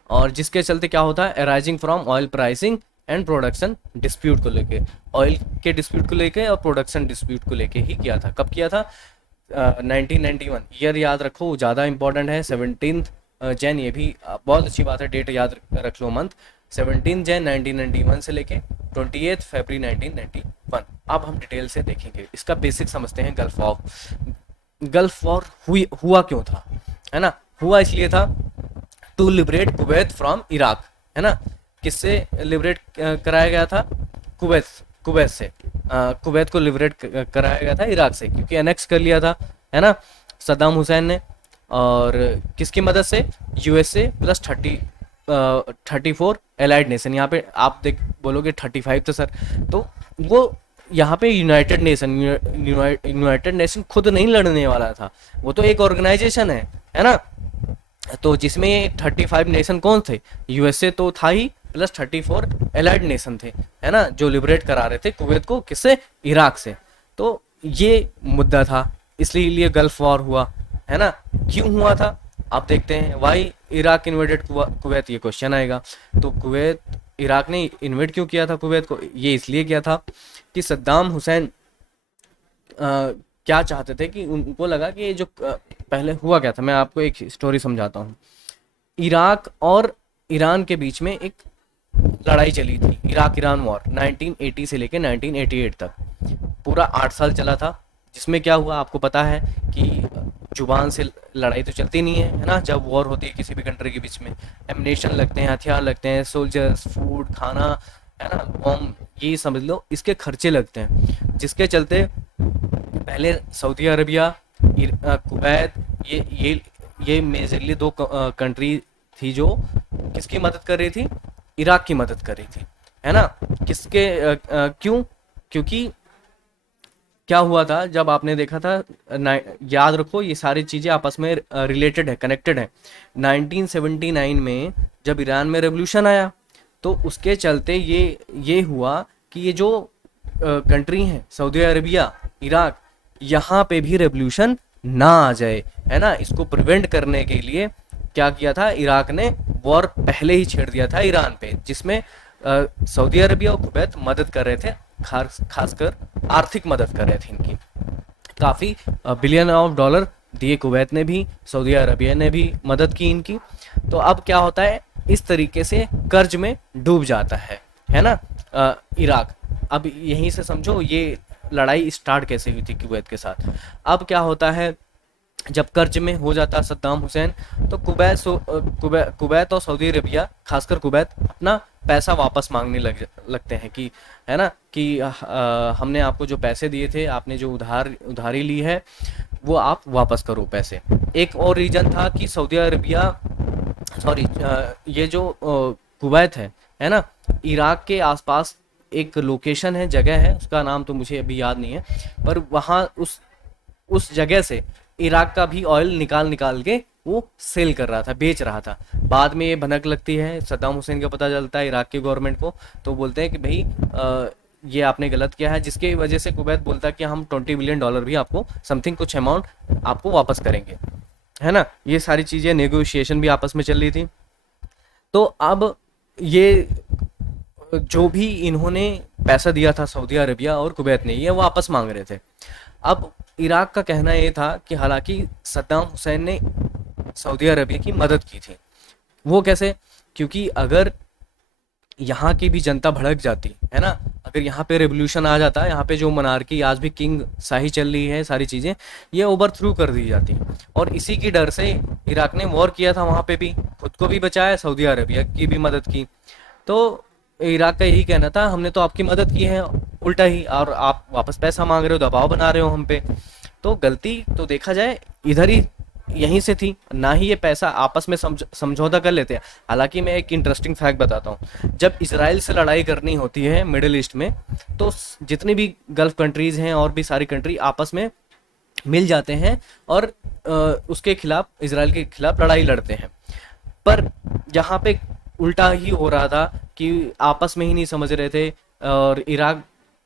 और जिसके चलते क्या होता है, arising from oil pricing and production dispute को लेके, ऑयल के डिस्प्यूट को लेके और प्रोडक्शन डिस्प्यूट को लेके ही किया था। कब किया था, 1991। ईयर याद रखो, ज़्यादा इंपॉर्टेंट है। 17 जैन, ये भी बहुत अच्छी बात है, डेट याद रख लो, मंथ 17 जैन 1991 से लेके 28 फरवरी 1991। अब हम डिटेल से देखेंगे, इसका बेसिक समझते हैं। गल्फ वॉर, गल्फ वॉर हुआ क्यों था, है ना। हुआ इसलिए था to liberate Kuwait from Iraq, है ना। किससे लिबरेट कराया गया था, कुवैत, कुवैत से। कुवैत को लिबरेट कराया गया था इराक से, क्योंकि एनेक्स कर लिया था, है ना, सद्दाम हुसैन ने। और किसकी मदद से, यूएसए प्लस 34 एलाइड नेशन। यहाँ पे आप देख बोलोगे 35 तो सर, तो वो यहाँ पे यूनाइटेड नेशन खुद नहीं लड़ने वाला था, वो तो एक ऑर्गेनाइजेशन है ना। तो जिसमें 35 नेशन कौन थे, यूएसए तो था ही, प्लस 34 एलाइड नेशन थे, है ना, जो लिबरेट करा रहे थे कुवैत को, किससे, इराक से। तो ये मुद्दा था, इसलिए गल्फ वॉर हुआ, है ना। क्यों हुआ था आप देखते हैं, वाई इराक इन्वेडेड कुवैत, ये क्वेश्चन आएगा। तो कुवैत, इराक ने इन्वेड क्यों किया था कुवैत को, ये इसलिए किया था कि सद्दाम हुसैन क्या चाहते थे, कि उनको लगा कि ये जो पहले हुआ क्या था, मैं आपको एक स्टोरी समझाता हूँ। इराक और ईरान के बीच में एक लड़ाई चली थी, इराक ईरान वॉर, 1980 से लेके 1988 तक, पूरा 8 साल चला था। जिसमें क्या हुआ आपको पता है कि जुबान से लड़ाई तो चलती नहीं है ना। जब वॉर होती है किसी भी कंट्री के बीच में, एमिनेशन लगते हैं, हथियार लगते हैं, सोल्जर्स, फूड, खाना, है ना, बॉम्ब, ये समझ लो इसके खर्चे लगते हैं। जिसके चलते पहले सऊदी अरबिया, कुवैत, ये मेजरली दो कंट्री थी जो किसकी मदद कर रही थी, इराक की मदद कर रही थी, है ना। किसके क्यों, क्योंकि क्या हुआ था, जब आपने देखा था, याद रखो ये सारी चीज़ें आपस में रिलेटेड है, कनेक्टेड है। 1979 में जब ईरान में रेवोल्यूशन आया, तो उसके चलते ये हुआ कि ये जो कंट्री हैं, सऊदी अरबिया, इराक, यहाँ पे भी रेवोल्यूशन ना आ जाए, है ना। इसको प्रिवेंट करने के लिए क्या किया था, इराक ने वॉर पहले ही छेड़ दिया था ईरान पे, जिसमें सऊदी अरबिया और कुवैत मदद कर रहे थे, खासकर आर्थिक मदद कर रहे थे इनकी। काफ़ी बिलियन ऑफ डॉलर दिए कुवैत ने भी, सऊदी अरबिया ने भी मदद की इनकी। तो अब क्या होता है, इस तरीके से कर्ज में डूब जाता है ना, इराक। अब यहीं से समझो ये लड़ाई स्टार्ट कैसे हुई थी कुवैत के साथ। अब क्या होता है, जब कर्ज में हो जाता सद्दाम हुसैन, तो कुवैत और सऊदी अरबिया, खासकर कुवैत, अपना पैसा वापस मांगने लगते हैं कि, है ना, कि हमने आपको जो पैसे दिए थे, आपने जो उधारी ली है, वो आप वापस करो पैसे। एक और रीजन था कि सऊदी अरबिया, सॉरी, ये जो कुवैत है ना, इराक के आसपास एक लोकेशन है, जगह है, उसका नाम तो मुझे अभी याद नहीं है, पर वहाँ उस जगह से इराक का भी ऑयल निकाल के वो सेल कर रहा था, बेच रहा था। बाद में ये भनक लगती है, सद्दाम हुसैन का पता चलता है इराक की गवर्नमेंट को, तो बोलते हैं कि भाई ये आपने गलत किया है, जिसकी वजह से कुवैत बोलता है कि हम $20 बिलियन भी आपको, समथिंग कुछ अमाउंट आपको वापस करेंगे, है ना। ये सारी चीज़ें, नेगोशिएशन भी आपस में चल रही थी। तो अब ये जो भी इन्होंने पैसा दिया था सऊदी अरबिया और कुवैत ने, ये वापस मांग रहे थे। अब इराक का कहना ये था कि हालांकि सद्दाम हुसैन ने सऊदी अरबिया की मदद की थी, वो कैसे, क्योंकि अगर यहाँ की भी जनता भड़क जाती, है ना, अगर यहाँ पे रेवोल्यूशन आ जाता, यहाँ पे जो मनार्की आज भी किंग शाही चल रही है, सारी चीज़ें ये ओवरथ्रू कर दी जाती। और इसी की डर से इराक ने वॉर किया था, वहाँ पे भी खुद को भी बचाया, सऊदी अरबिया की भी मदद की। तो इराक का यही कहना था, हमने तो आपकी मदद की है उल्टा ही, और आप वापस पैसा मांग रहे हो, दबाव बना रहे हो हम पे। तो गलती तो देखा जाए इधर ही यहीं से थी ना, ही ये पैसा आपस में समझौता कर लेते हैं। हालांकि मैं एक इंटरेस्टिंग फैक्ट बताता हूँ, जब इसराइल से लड़ाई करनी होती है मिडिल ईस्ट में, तो जितनी भी गल्फ कंट्रीज हैं और भी सारी कंट्री आपस में मिल जाते हैं और उसके खिलाफ, इसराइल के खिलाफ लड़ाई लड़ते हैं। पर यहाँ पे उल्टा ही हो रहा था कि आपस में ही नहीं समझ रहे थे, और इराक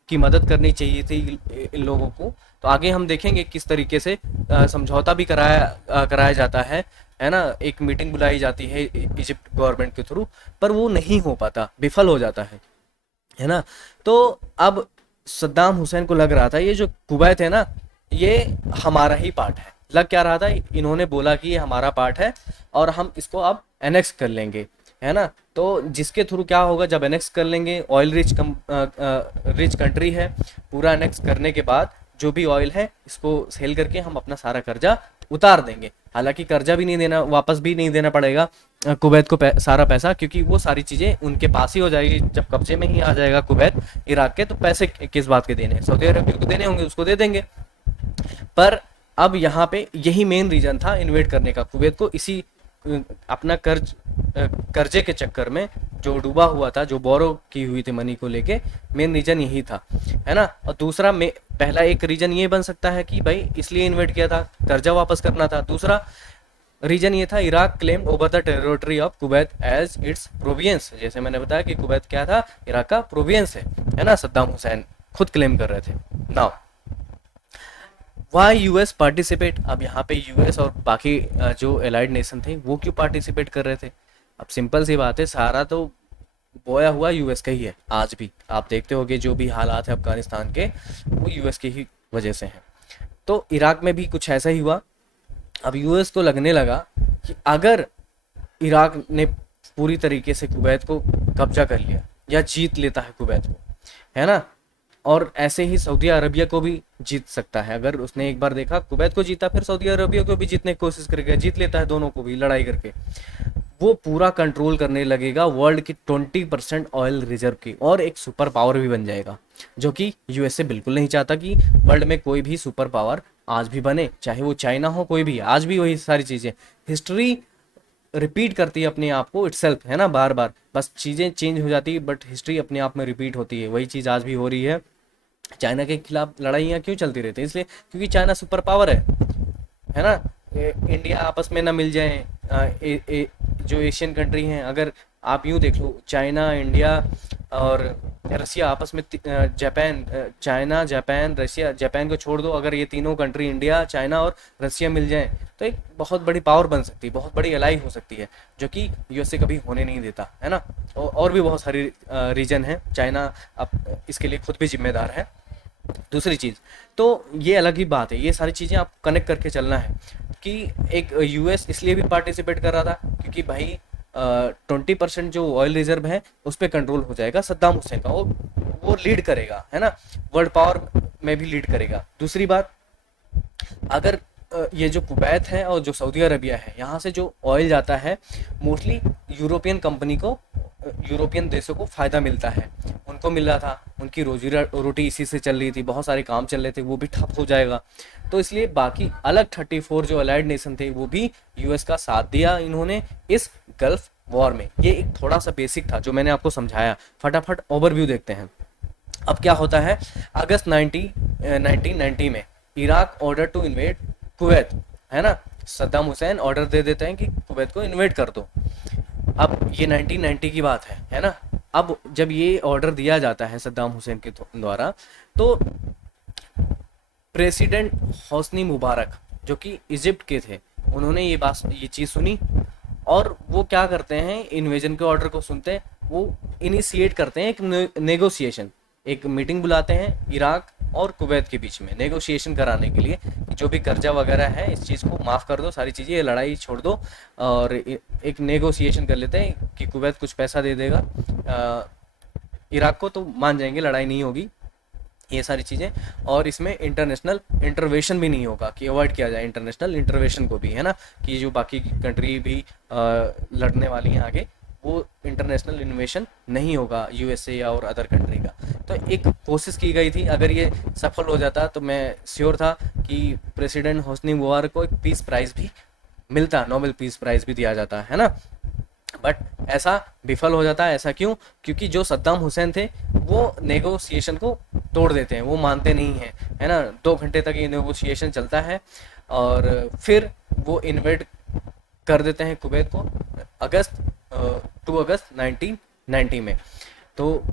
की मदद करनी चाहिए थी इन लोगों को। तो आगे हम देखेंगे किस तरीके से समझौता भी कराया जाता है ना। एक मीटिंग बुलाई जाती है इजिप्ट गवर्नमेंट के थ्रू, पर वो नहीं हो पाता, विफल हो जाता है ना। तो अब सद्दाम हुसैन को लग रहा था ये जो कुवैत है ना, ये हमारा ही पार्ट है। लग क्या रहा था, इन्होंने बोला कि ये हमारा पार्ट है और हम इसको अब एनेक्स कर लेंगे, है ना। तो जिसके थ्रू क्या होगा, जब एनेक्स कर लेंगे, ऑयल रिच कंट्री है, पूरा एनेक्स करने के बाद जो भी ऑयल है इसको सेल करके हम अपना सारा कर्जा उतार देंगे। हालांकि कर्जा भी नहीं देना, वापस भी नहीं देना पड़ेगा कुवैत को सारा पैसा, क्योंकि वो सारी चीज़ें उनके पास ही हो जाएगी। जब कब्जे में ही आ जाएगा कुवैत इराक के, तो पैसे किस बात के देने, सऊदी अरब को देने होंगे, उसको दे देंगे। पर अब यहाँ पे यही मेन रीजन था इन्वेट करने का कुवैत को, इसी अपना कर्जे के चक्कर में जो डूबा हुआ था, जो बोरो की हुई थी मनी को लेके, मेन रीजन यही था, है ना। और दूसरा में पहला एक रीजन ये बन सकता है कि भाई इसलिए इन्वेट किया था, कर्जा वापस करना था। दूसरा रीजन ये था, Iraq claimed over the territory of Kuwait as its province. जैसे मैंने बताया कि कुवैत क्या था, इराक का प्रोविंस है ना। सद्दाम हुसैन खुद क्लेम कर रहे थे। नाउ वाई यूएस पार्टिसिपेट, अब यहाँ पे यूएस और बाकी जो एलाइड नेशन थे वो क्यों पार्टिसिपेट कर रहे थे। अब सिंपल सी बात है, सारा तो बोया हुआ यूएस का ही है। आज भी आप देखते होगे जो भी हालात है अफगानिस्तान के, वो यूएस की ही वजह से हैं। तो इराक में भी कुछ ऐसा ही हुआ। अब यूएस को लगने लगा कि अगर इराक ने पूरी तरीके से कुवैत को कब्जा कर लिया या जीत लेता है कुवैत को, है ना, और ऐसे ही सऊदी अरबिया को भी जीत सकता है। अगर उसने एक बार देखा कुवैत को जीता, फिर सऊदी अरबिया को भी जीतने की कोशिश करेगा, जीत लेता है दोनों को भी लड़ाई करके, वो पूरा कंट्रोल करने लगेगा वर्ल्ड की 20% ऑयल रिजर्व की, और एक सुपर पावर भी बन जाएगा, जो कि यूएसए बिल्कुल नहीं चाहता कि वर्ल्ड में कोई भी सुपर पावर आज भी बने, चाहे वो चाइना हो, कोई भी। आज भी वही सारी चीज़ें, हिस्ट्री रिपीट करती है अपने आप को इटसेल्फ, है ना, बार बार। बस चीज़ें चेंज हो जाती है, बट हिस्ट्री अपने आप में रिपीट होती है। वही चीज़ आज भी हो रही है। चाइना के खिलाफ लड़ाइयाँ क्यों चलती रहती है, इसलिए क्योंकि चाइना सुपर पावर है ना। इंडिया आपस में ना मिल जाए, जो एशियन कंट्री हैं, अगर आप यूँ देख लो, चाइना, इंडिया और रसिया आपस में, जापान, चाइना, जापान, रसिया, जापान को छोड़ दो, अगर ये तीनों कंट्री इंडिया, चाइना और रसिया मिल जाएं, तो एक बहुत बड़ी पावर बन सकती है, बहुत बड़ी अलाई हो सकती है, जो कि यूएसए कभी होने नहीं देता, है ना। और भी बहुत सारी रीजन है, चाइना अब इसके लिए खुद भी जिम्मेदार है। दूसरी चीज़ तो ये अलग ही बात है, ये सारी चीज़ें आपको कनेक्ट करके चलना है कि एक यूएस इसलिए भी पार्टिसिपेट कर रहा था क्योंकि भाई 20% जो ऑयल रिजर्व है उस पर कंट्रोल हो जाएगा सद्दाम हुसैन का, वो लीड करेगा, है ना, वर्ल्ड पावर में भी लीड करेगा। दूसरी बात, अगर ये जो कुवैत है और जो सऊदी अरबिया है, यहाँ से जो ऑयल जाता है मोस्टली यूरोपियन कंपनी को, यूरोपियन देशों को फ़ायदा मिलता है, उनको मिल रहा था, उनकी रोजी रोटी इसी से चल रही थी, बहुत सारे काम चल रहे थे, वो भी ठप हो जाएगा। तो इसलिए बाकी अलग 34 जो अलाइड नेशन थे वो भी यूएस का साथ दिया इन्होंने इस गल्फ वॉर में। ये एक थोड़ा सा बेसिक था जो मैंने आपको समझाया। फटाफट ओवरव्यू देखते हैं। अब क्या होता है, अगस्त 1990 में Iraq order to invade Kuwait, है ना। सद्दाम हुसैन ऑर्डर दे देते हैं कि कुवैत को इन्वेड कर दो। अब ये 1990 की बात है ना। अब जब ये ऑर्डर दिया जाता है सद्दाम हुसैन के द्वारा, तो प्रेसिडेंट होस्नी मुबारक जो कि इजिप्ट के थे, उन्होंने ये चीज़ सुनी और वो क्या करते हैं, इन्वेजन के ऑर्डर को सुनते हैं, वो इनिशिएट करते हैं एक नेगोशिएशन, एक मीटिंग बुलाते हैं इराक और कुवैत के बीच में नेगोशिएशन कराने के लिए कि जो भी कर्जा वगैरह है इस चीज़ को माफ़ कर दो, सारी चीज़ें, ये लड़ाई छोड़ दो, और एक नेगोशिएशन कर लेते हैं कि कुवैत कुछ पैसा दे देगा इराक को तो मान जाएंगे, लड़ाई नहीं होगी, ये सारी चीज़ें। और इसमें इंटरनेशनल इंटरवेंशन भी नहीं होगा, कि अवॉइड किया जाए इंटरनेशनल इंटरवेंशन को भी, है ना, कि जो बाकी कंट्री भी लड़ने वाली हैं आगे, वो इंटरनेशनल इन्वेशन नहीं होगा यूएसए या और अदर कंट्री का। तो एक कोशिश की गई थी, अगर ये सफल हो जाता तो मैं श्योर था कि प्रेसिडेंट होस्नी मुबारक को एक पीस प्राइज़ भी मिलता, नोबेल पीस प्राइज़ भी दिया जाता, है ना। बट ऐसा विफल हो जाता है। ऐसा क्यों? क्योंकि जो सद्दाम हुसैन थे वो नेगोशिएशन को तोड़ देते हैं, वो मानते नहीं हैं, है ना। 2 घंटे तक ये नेगोशिएशन चलता है और फिर वो इन्वेड कर देते हैं कुवैत को अगस्त 2 अगस्त 1990 में। तो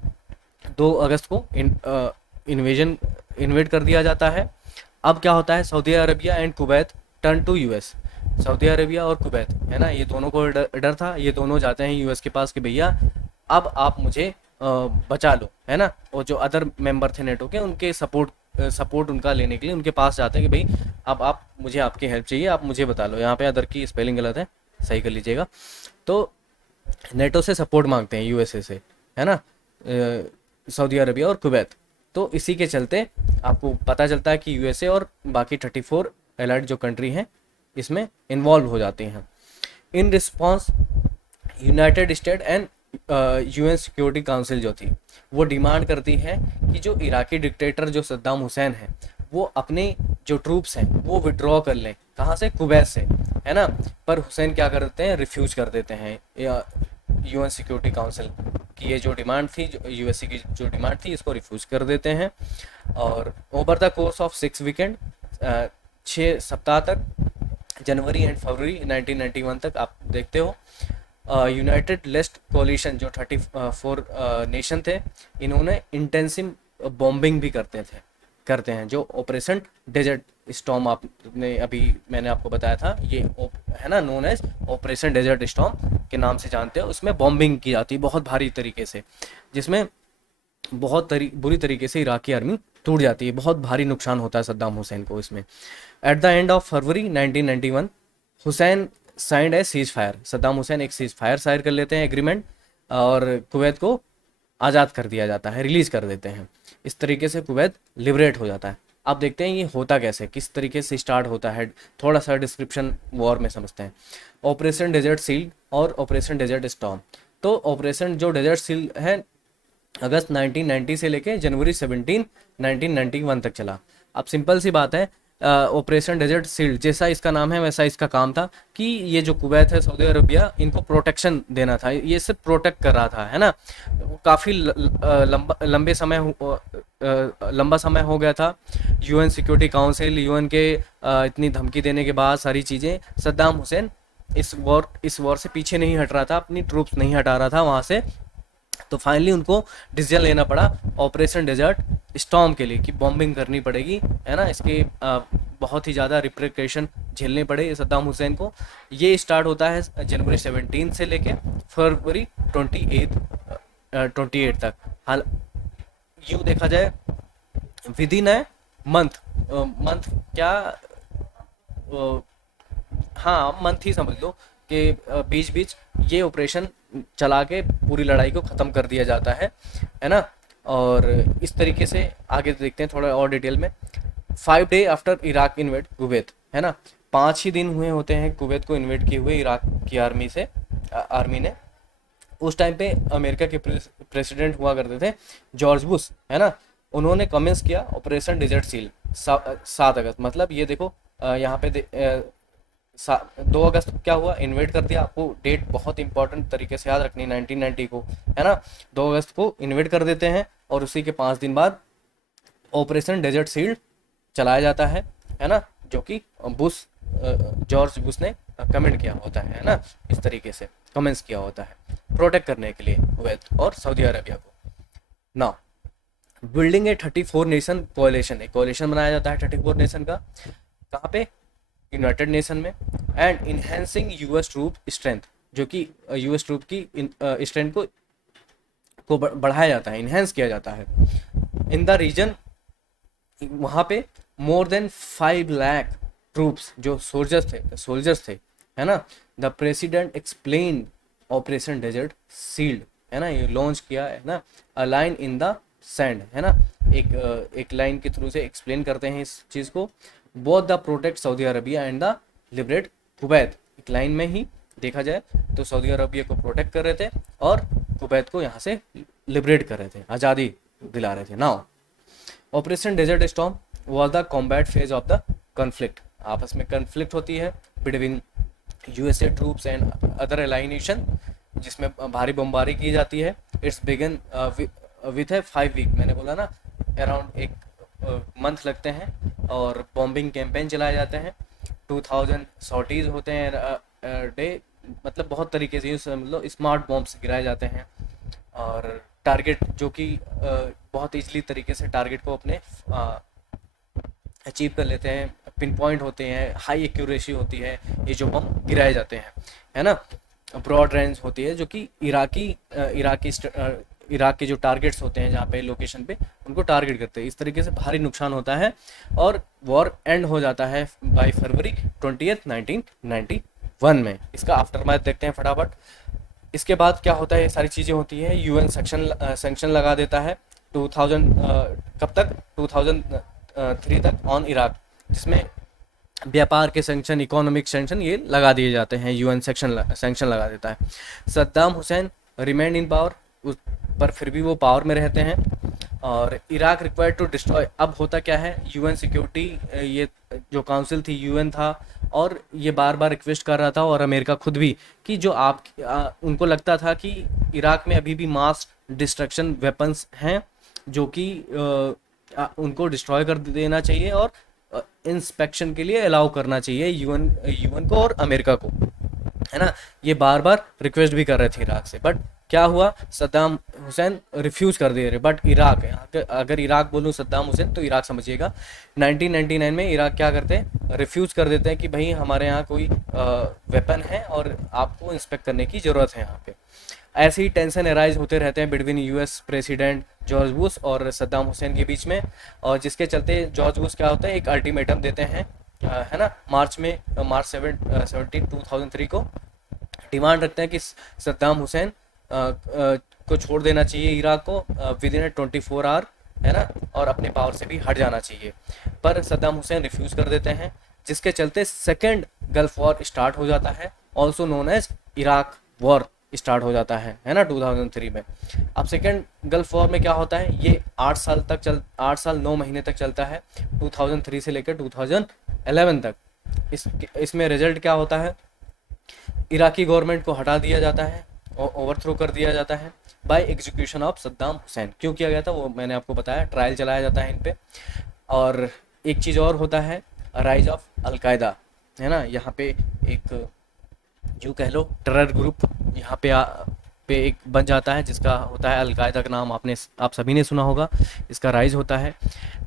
2 अगस्त को इन्वेजन इन्वेड कर दिया जाता है। अब क्या होता है, Saudi Arabia and Kuwait turn to US. Saudi Arabia और कुवैत, है ना, ये दोनों को डर था, ये दोनों जाते हैं यूएस के पास कि भैया अब आप मुझे बचा लो, है ना। और जो अदर मेंबर थे नेटो के, उनके सपोर्ट उनका लेने के लिए उनके पास जाते हैं कि भाई अब आप मुझे, आपकी हेल्प चाहिए, आप मुझे बता लो। यहाँ पे अदर की स्पेलिंग गलत है, सही कर लीजिएगा। तो नेटो से सपोर्ट मांगते हैं यूएसए से, है ना, सऊदी अरबिया और कुवैत। तो इसी के चलते आपको पता चलता है कि यूएसए और बाकी 34 एलाइड जो कंट्री हैं इसमें इन्वॉल्व हो जाते हैं। In response United state and UN security council जो थी वो डिमांड करती है कि जो इराकी डिक्टेटर जो सद्दाम हुसैन है वो अपने जो ट्रूप्स हैं वो विड्रॉ कर लें। कहाँ से? कुवैत से, है ना। पर हुसैन क्या करते हैं, रिफ्यूज कर देते हैं यूएन सिक्योरिटी काउंसिल की ये जो डिमांड थी, जो यूएसए की जो डिमांड थी, इसको रिफ्यूज कर देते हैं। और over the course of 6 weekend, 6 सप्ताह तक, जनवरी एंड फरवरी 1991 तक आप देखते हो, यूनाइटेड लेस्ट कोलिशन जो 34 नेशन थे, इन्होंने इंटेंसिव बॉम्बिंग भी करते हैं। जो ऑपरेशन डेजर्ट स्टॉर्म आपने अभी मैंने आपको बताया था, ये है ना, known as operation desert storm के नाम से जानते हो। उसमें बॉम्बिंग की जाती है बहुत भारी तरीके से, जिसमें बहुत बुरी तरीके से इराकी आर्मी टूट जाती है, बहुत भारी नुकसान होता है सद्दाम हुसैन को इसमें। At the end of February 1991 Hussain signed A cease fire. Saddam Hussain एक सीज फायर साइन कर लेते हैं एग्रीमेंट, और कुवैत को आज़ाद कर दिया जाता है, रिलीज़ कर देते हैं। इस तरीके से कुवैत लिबरेट हो जाता है। आप देखते हैं ये होता कैसे, किस तरीके से स्टार्ट होता है, थोड़ा सा डिस्क्रिप्शन वॉर में समझते हैं। ऑपरेशन डेजर्ट सील और ऑपरेशन डेजर्ट स्टॉर्म। तो ऑपरेशन जो डेजर्ट सील है अगस्त 1990 से लेके जनवरी 17 1991 तक चला। अब सिंपल सी बात है, ऑपरेशन डेजर्ट सील्ड जैसा इसका नाम है वैसा इसका काम था कि ये जो कुवैत है, सऊदी अरबिया, इनको प्रोटेक्शन देना था, ये सिर्फ प्रोटेक्ट कर रहा था, है ना। काफ़ी लंबा समय हो गया था। यूएन सिक्योरिटी काउंसिल, यूएन के इतनी धमकी देने के बाद सारी चीज़ें, सद्दाम हुसैन इस वॉर से पीछे नहीं हट रहा था, अपनी ट्रूप्स नहीं हटा रहा था वहाँ से। तो फाइनली उनको डिसीजन लेना पड़ा ऑपरेशन डेजर्ट स्टॉर्म के लिए कि बॉम्बिंग करनी पड़ेगी, है ना। इसके बहुत ही ज़्यादा रिप्रिकेशन झेलने पड़े सद्दाम हुसैन को। ये स्टार्ट होता है जनवरी 17 से लेके फरवरी 28 तक। हाल यूँ देखा जाए विद इन ए मंथ क्या, हाँ मंथ ही समझ लो कि बीच बीच ये ऑपरेशन चला के पूरी लड़ाई को ख़त्म कर दिया जाता है ना। और इस तरीके से आगे देखते हैं थोड़ा और डिटेल में। 5 day after Iraq invade Kuwait, है ना, 5 ही दिन हुए होते हैं कुवैत को इन्वेड किए हुए इराक की आर्मी ने। उस टाइम पे अमेरिका के प्रेसिडेंट हुआ करते थे जॉर्ज बुश, है ना। उन्होंने कमेंस किया ऑपरेशन डेजर्ट सील 7 अगस्त। मतलब ये देखो यहाँ पे 2 अगस्त क्या हुआ, इन्वेट कर दिया। आपको डेट बहुत इंपॉर्टेंट तरीके से याद रखनी, 1990 को, है ना। 2 अगस्त को इन्वेट कर देते हैं और उसी के 5 दिन बाद ऑपरेशन डेजर्ट सील्ड चलाया जाता है ना, जो कि जॉर्ज बुश ने कमेंट किया होता है ना, इस तरीके से कमेंट्स किया होता है प्रोटेक्ट करने के लिए कुवैत और सऊदी अरबिया को। नाउ बिल्डिंग ए 34 नेशन कोalition, एक कोalition बनाया जाता है 34 नेशन का, कहाँ पे, यूनाइटेड नेशन में। And enhancing US troop strength, जो कि यूएस ट्रूप की स्ट्रेंथ को बढ़ाया जाता है, इन्हेंस किया जाता है इन द रीजन। वहाँ पे मोर देन 5 लाख ट्रूप्स जो सोल्जर्स थे, है ना। The president explain operation desert shield है ना, ये लॉन्च किया है ना, a line in the sand, है ना, एक लाइन के थ्रू से एक्सप्लेन करते हैं इस चीज़ को। Both the protect Saudi Arabia and the liberate Kuwait, एक लाइन में ही देखा जाए तो सऊदी अरबिया को प्रोटेक्ट कर रहे थे और कुवैत को यहाँ से लिबरेट कर रहे थे, आज़ादी दिला रहे थे। Now operation desert storm was the combat phase of the conflict, आपस में कॉन्फ्लिक्ट होती है between USA troops and other allied nation, जिसमें भारी बमबारी की जाती है। इट्स बिगन विथ है 5 वीक, मैंने बोला ना अराउंड एक मंथ लगते हैं, और बॉम्बिंग कैंपेन चलाए जाते हैं। 2000 सॉर्टीज होते हैं डे, मतलब बहुत तरीके से मतलब स्मार्ट बॉम्ब्स गिराए जाते हैं, और टारगेट जो कि बहुत ईजली तरीके से टारगेट को अपने अचीव कर लेते हैं, पिन पॉइंट होते हैं, हाई एक्यूरेसी होती है ये जो बम गिराए जाते हैं, है ना। ब्रॉड रेंज होती है जो कि इराक के जो टारगेट्स होते हैं जहाँ पे लोकेशन पे उनको टारगेट करते हैं। इस तरीके से भारी नुकसान होता है और वॉर एंड हो जाता है बाई फरवरी 20 1991 में। इसका आफ्टर मैथ देखते हैं फटाफट। इसके बाद क्या होता है, ये सारी चीज़ें होती हैं, यूएन सेक्शन लगा देता है 2000 कब तक, 2003 तक ऑन इराक, जिसमें व्यापार के सेंक्शन, इकोनॉमिक सेंक्शन ये लगा दिए जाते हैं, यूएन सेंक्शन लगा देता है। Saddam Hussain remain in power, पर फिर भी वो पावर में रहते हैं, और इराक रिक्वायर्ड टू डिस्ट्रॉय। अब होता क्या है, यूएन सिक्योरिटी, ये जो काउंसिल थी यूएन था, और ये बार बार रिक्वेस्ट कर रहा था, और अमेरिका खुद भी, कि जो उनको लगता था कि इराक में अभी भी मास डिस्ट्रक्शन वेपन्स हैं जो कि उनको डिस्ट्रॉय कर देना चाहिए और इंस्पेक्शन के लिए अलाउ करना चाहिए यूएन को और अमेरिका को, है ना। ये बार बार रिक्वेस्ट भी कर रहे थे इराक से, बट क्या हुआ, सद्दाम हुसैन रिफ्यूज कर दे रहे। बट इराक, अगर इराक बोलूँ सद्दाम हुसैन तो इराक समझिएगा, 1999 में इराक क्या करते हैं, रिफ्यूज कर देते हैं कि भाई हमारे यहाँ कोई वेपन है और आपको इंस्पेक्ट करने की ज़रूरत है यहाँ पे। ऐसे ही टेंशन अराइज होते रहते हैं between US president George Bush और सद्दाम हुसैन के बीच में, और जिसके चलते जॉर्ज बुश क्या होता है, एक अल्टीमेटम देते हैं, है ना, मार्च 17 2003 को डिमांड रखते हैं कि सद्दाम हुसैन को छोड़ देना चाहिए इराक को विद इन 24 आवर, है ना, और अपने पावर से भी हट जाना चाहिए। पर सद्दाम हुसैन रिफ्यूज़ कर देते हैं, जिसके चलते सेकेंड गल्फ वॉर स्टार्ट हो जाता है, also known as Iraq war start हो जाता है ना, 2003 में। अब सेकेंड गल्फ वॉर में क्या होता है, ये 8 साल 9 महीने तक चलता है, 2003 से लेकर 2011 तक। इसमें रिजल्ट क्या होता है, इराकी गवर्नमेंट को हटा दिया जाता है, ओवरथ्रो कर दिया जाता है by execution of Saddam Hussein. क्यों किया गया था वो मैंने आपको बताया, ट्रायल चलाया जाता है इन पे। और एक चीज़ और होता है, राइज ऑफ अलकायदा, है ना, यहाँ पे एक जो कह लो टेरर ग्रुप यहाँ पे एक बन जाता है, जिसका होता है अलकायदा का नाम आप सभी ने सुना होगा, इसका राइज होता है।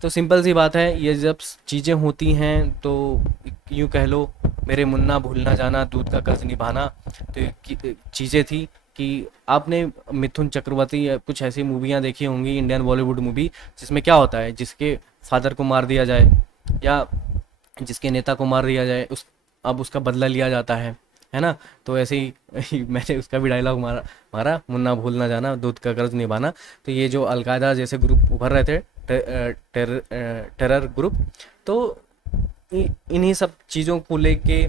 तो सिंपल सी बात है, ये जब चीज़ें होती हैं तो यूँ कह लो मेरे मुन्ना भूलना जाना दूध का कर्ज निभाना, तो चीज़ें थी कि आपने मिथुन चक्रवर्ती या कुछ ऐसी मूवियाँ देखी होंगी, इंडियन बॉलीवुड मूवी, जिसमें क्या होता है, जिसके फादर को मार दिया जाए या जिसके नेता को मार दिया जाए, अब उसका बदला लिया जाता है ना। तो ऐसे ही मैंने उसका भी डायलॉग मारा मुन्ना भूल ना जाना दूध का कर्ज निभाना। तो ये जो अलकायदा जैसे ग्रुप उभर रहे थे, टेरर ग्रुप, तो इन्हीं सब चीज़ों को लेके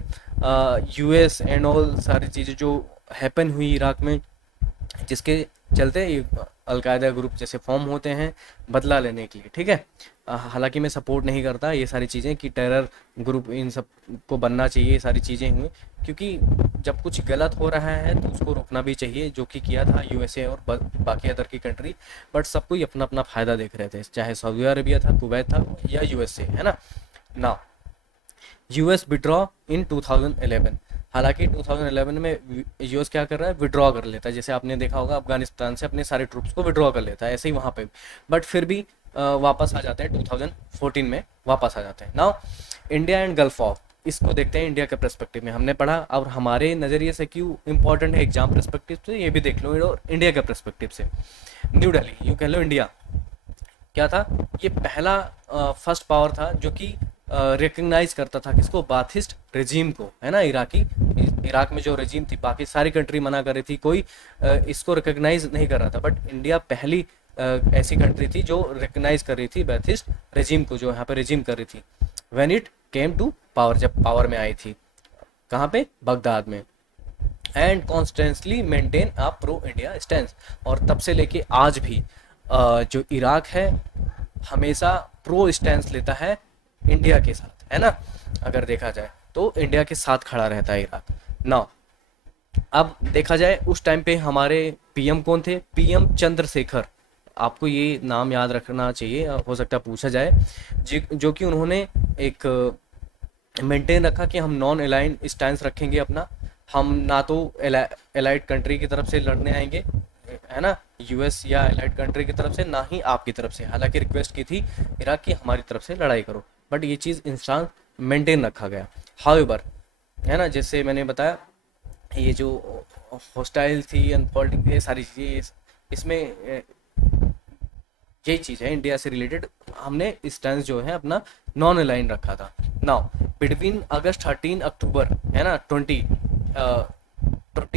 यूएस एंड ऑल सारी चीज़ें जो हैपन हुई इराक में, जिसके चलते ये अलकायदा ग्रुप जैसे फॉर्म होते हैं बदला लेने के लिए, ठीक है। हालांकि मैं सपोर्ट नहीं करता ये सारी चीज़ें कि टेरर ग्रुप इन सब को बनना चाहिए, ये सारी चीज़ें हुई, क्योंकि जब कुछ गलत हो रहा है तो उसको रोकना भी चाहिए, जो कि किया था यूएसए और बाकी अदर की कंट्री। बट सब कोई अपना अपना फ़ायदा देख रहे थे, चाहे सऊदी अरबिया था, कुवैत था, या यूएसए, है ना। यूएस विड्रॉ इन 2011। हालांकि 2011 में यूएस क्या कर रहा है, विड्रॉ कर लेता है, जैसे आपने देखा होगा अफगानिस्तान से अपने सारे ट्रूप्स को विड्रॉ कर लेता है, ऐसे ही वहाँ पे। बट फिर भी वापस आ जाते हैं, 2014 में वापस आ जाते हैं। Now India and gulf war, इसको देखते हैं इंडिया के पर्सपेक्टिव में, हमने पढ़ा और हमारे नज़रिए से क्यों इंपॉर्टेंट है एग्जाम पर्सपेक्टिव से, ये भी देख लो, और इंडिया के पर्सपेक्टिव से। न्यू दिल्ली, यूँ कह लो इंडिया क्या था, ये पहला फर्स्ट पावर था जो कि रिकग्नाइज करता था किसको, बाथिस्ट रेजीम को, है ना, इराकी इराक में जो रजीम थी, बाकी सारी कंट्री मना कर रही थी, कोई इसको रिकॉग्नाइज नहीं कर रहा था, बट इंडिया पहली ऐसी कंट्री थी जो रिकॉग्नाइज कर रही थी बैथिस्ट रजीम को, जो यहाँ पे रजीम कर रही थी when it came to power, जब पावर में आई थी। कहाँ पे? बगदाद में। And constantly maintain a pro India stand, और तब से लेके आज भी जो इराक है हमेशा प्रो स्टैंड लेता है इंडिया के साथ, है ना। अगर देखा जाए तो इंडिया के साथ खड़ा रहता है इराक। नाउ अब देखा जाए उस टाइम पे हमारे पीएम कौन थे? पीएम चंद्रशेखर। आपको ये नाम याद रखना चाहिए, हो सकता है पूछा जाए। जो कि उन्होंने एक मेंटेन रखा कि हम नॉन अलाइन स्टैंड रखेंगे अपना, हम ना तो एलाइड कंट्री की तरफ से लड़ने आएंगे, है ना, यूएस या एलाइड कंट्री की तरफ से, ना ही आपकी तरफ से। हालांकि रिक्वेस्ट की थी इराक की हमारी तरफ से लड़ाई करो, बट ये चीज़ इंसान मेंटेन रखा गया। हाउएवर, है ना, जैसे मैंने बताया ये जो हॉस्टाइल थी एंड पॉलिटिक्स, ये सारी चीज़ें इसमें यही चीज़ है इंडिया से रिलेटेड, हमने स्टैंड जो है अपना नॉन अलाइन रखा था। नाउ बिटवीन अगस्त 13 अक्टूबर, है ना, 20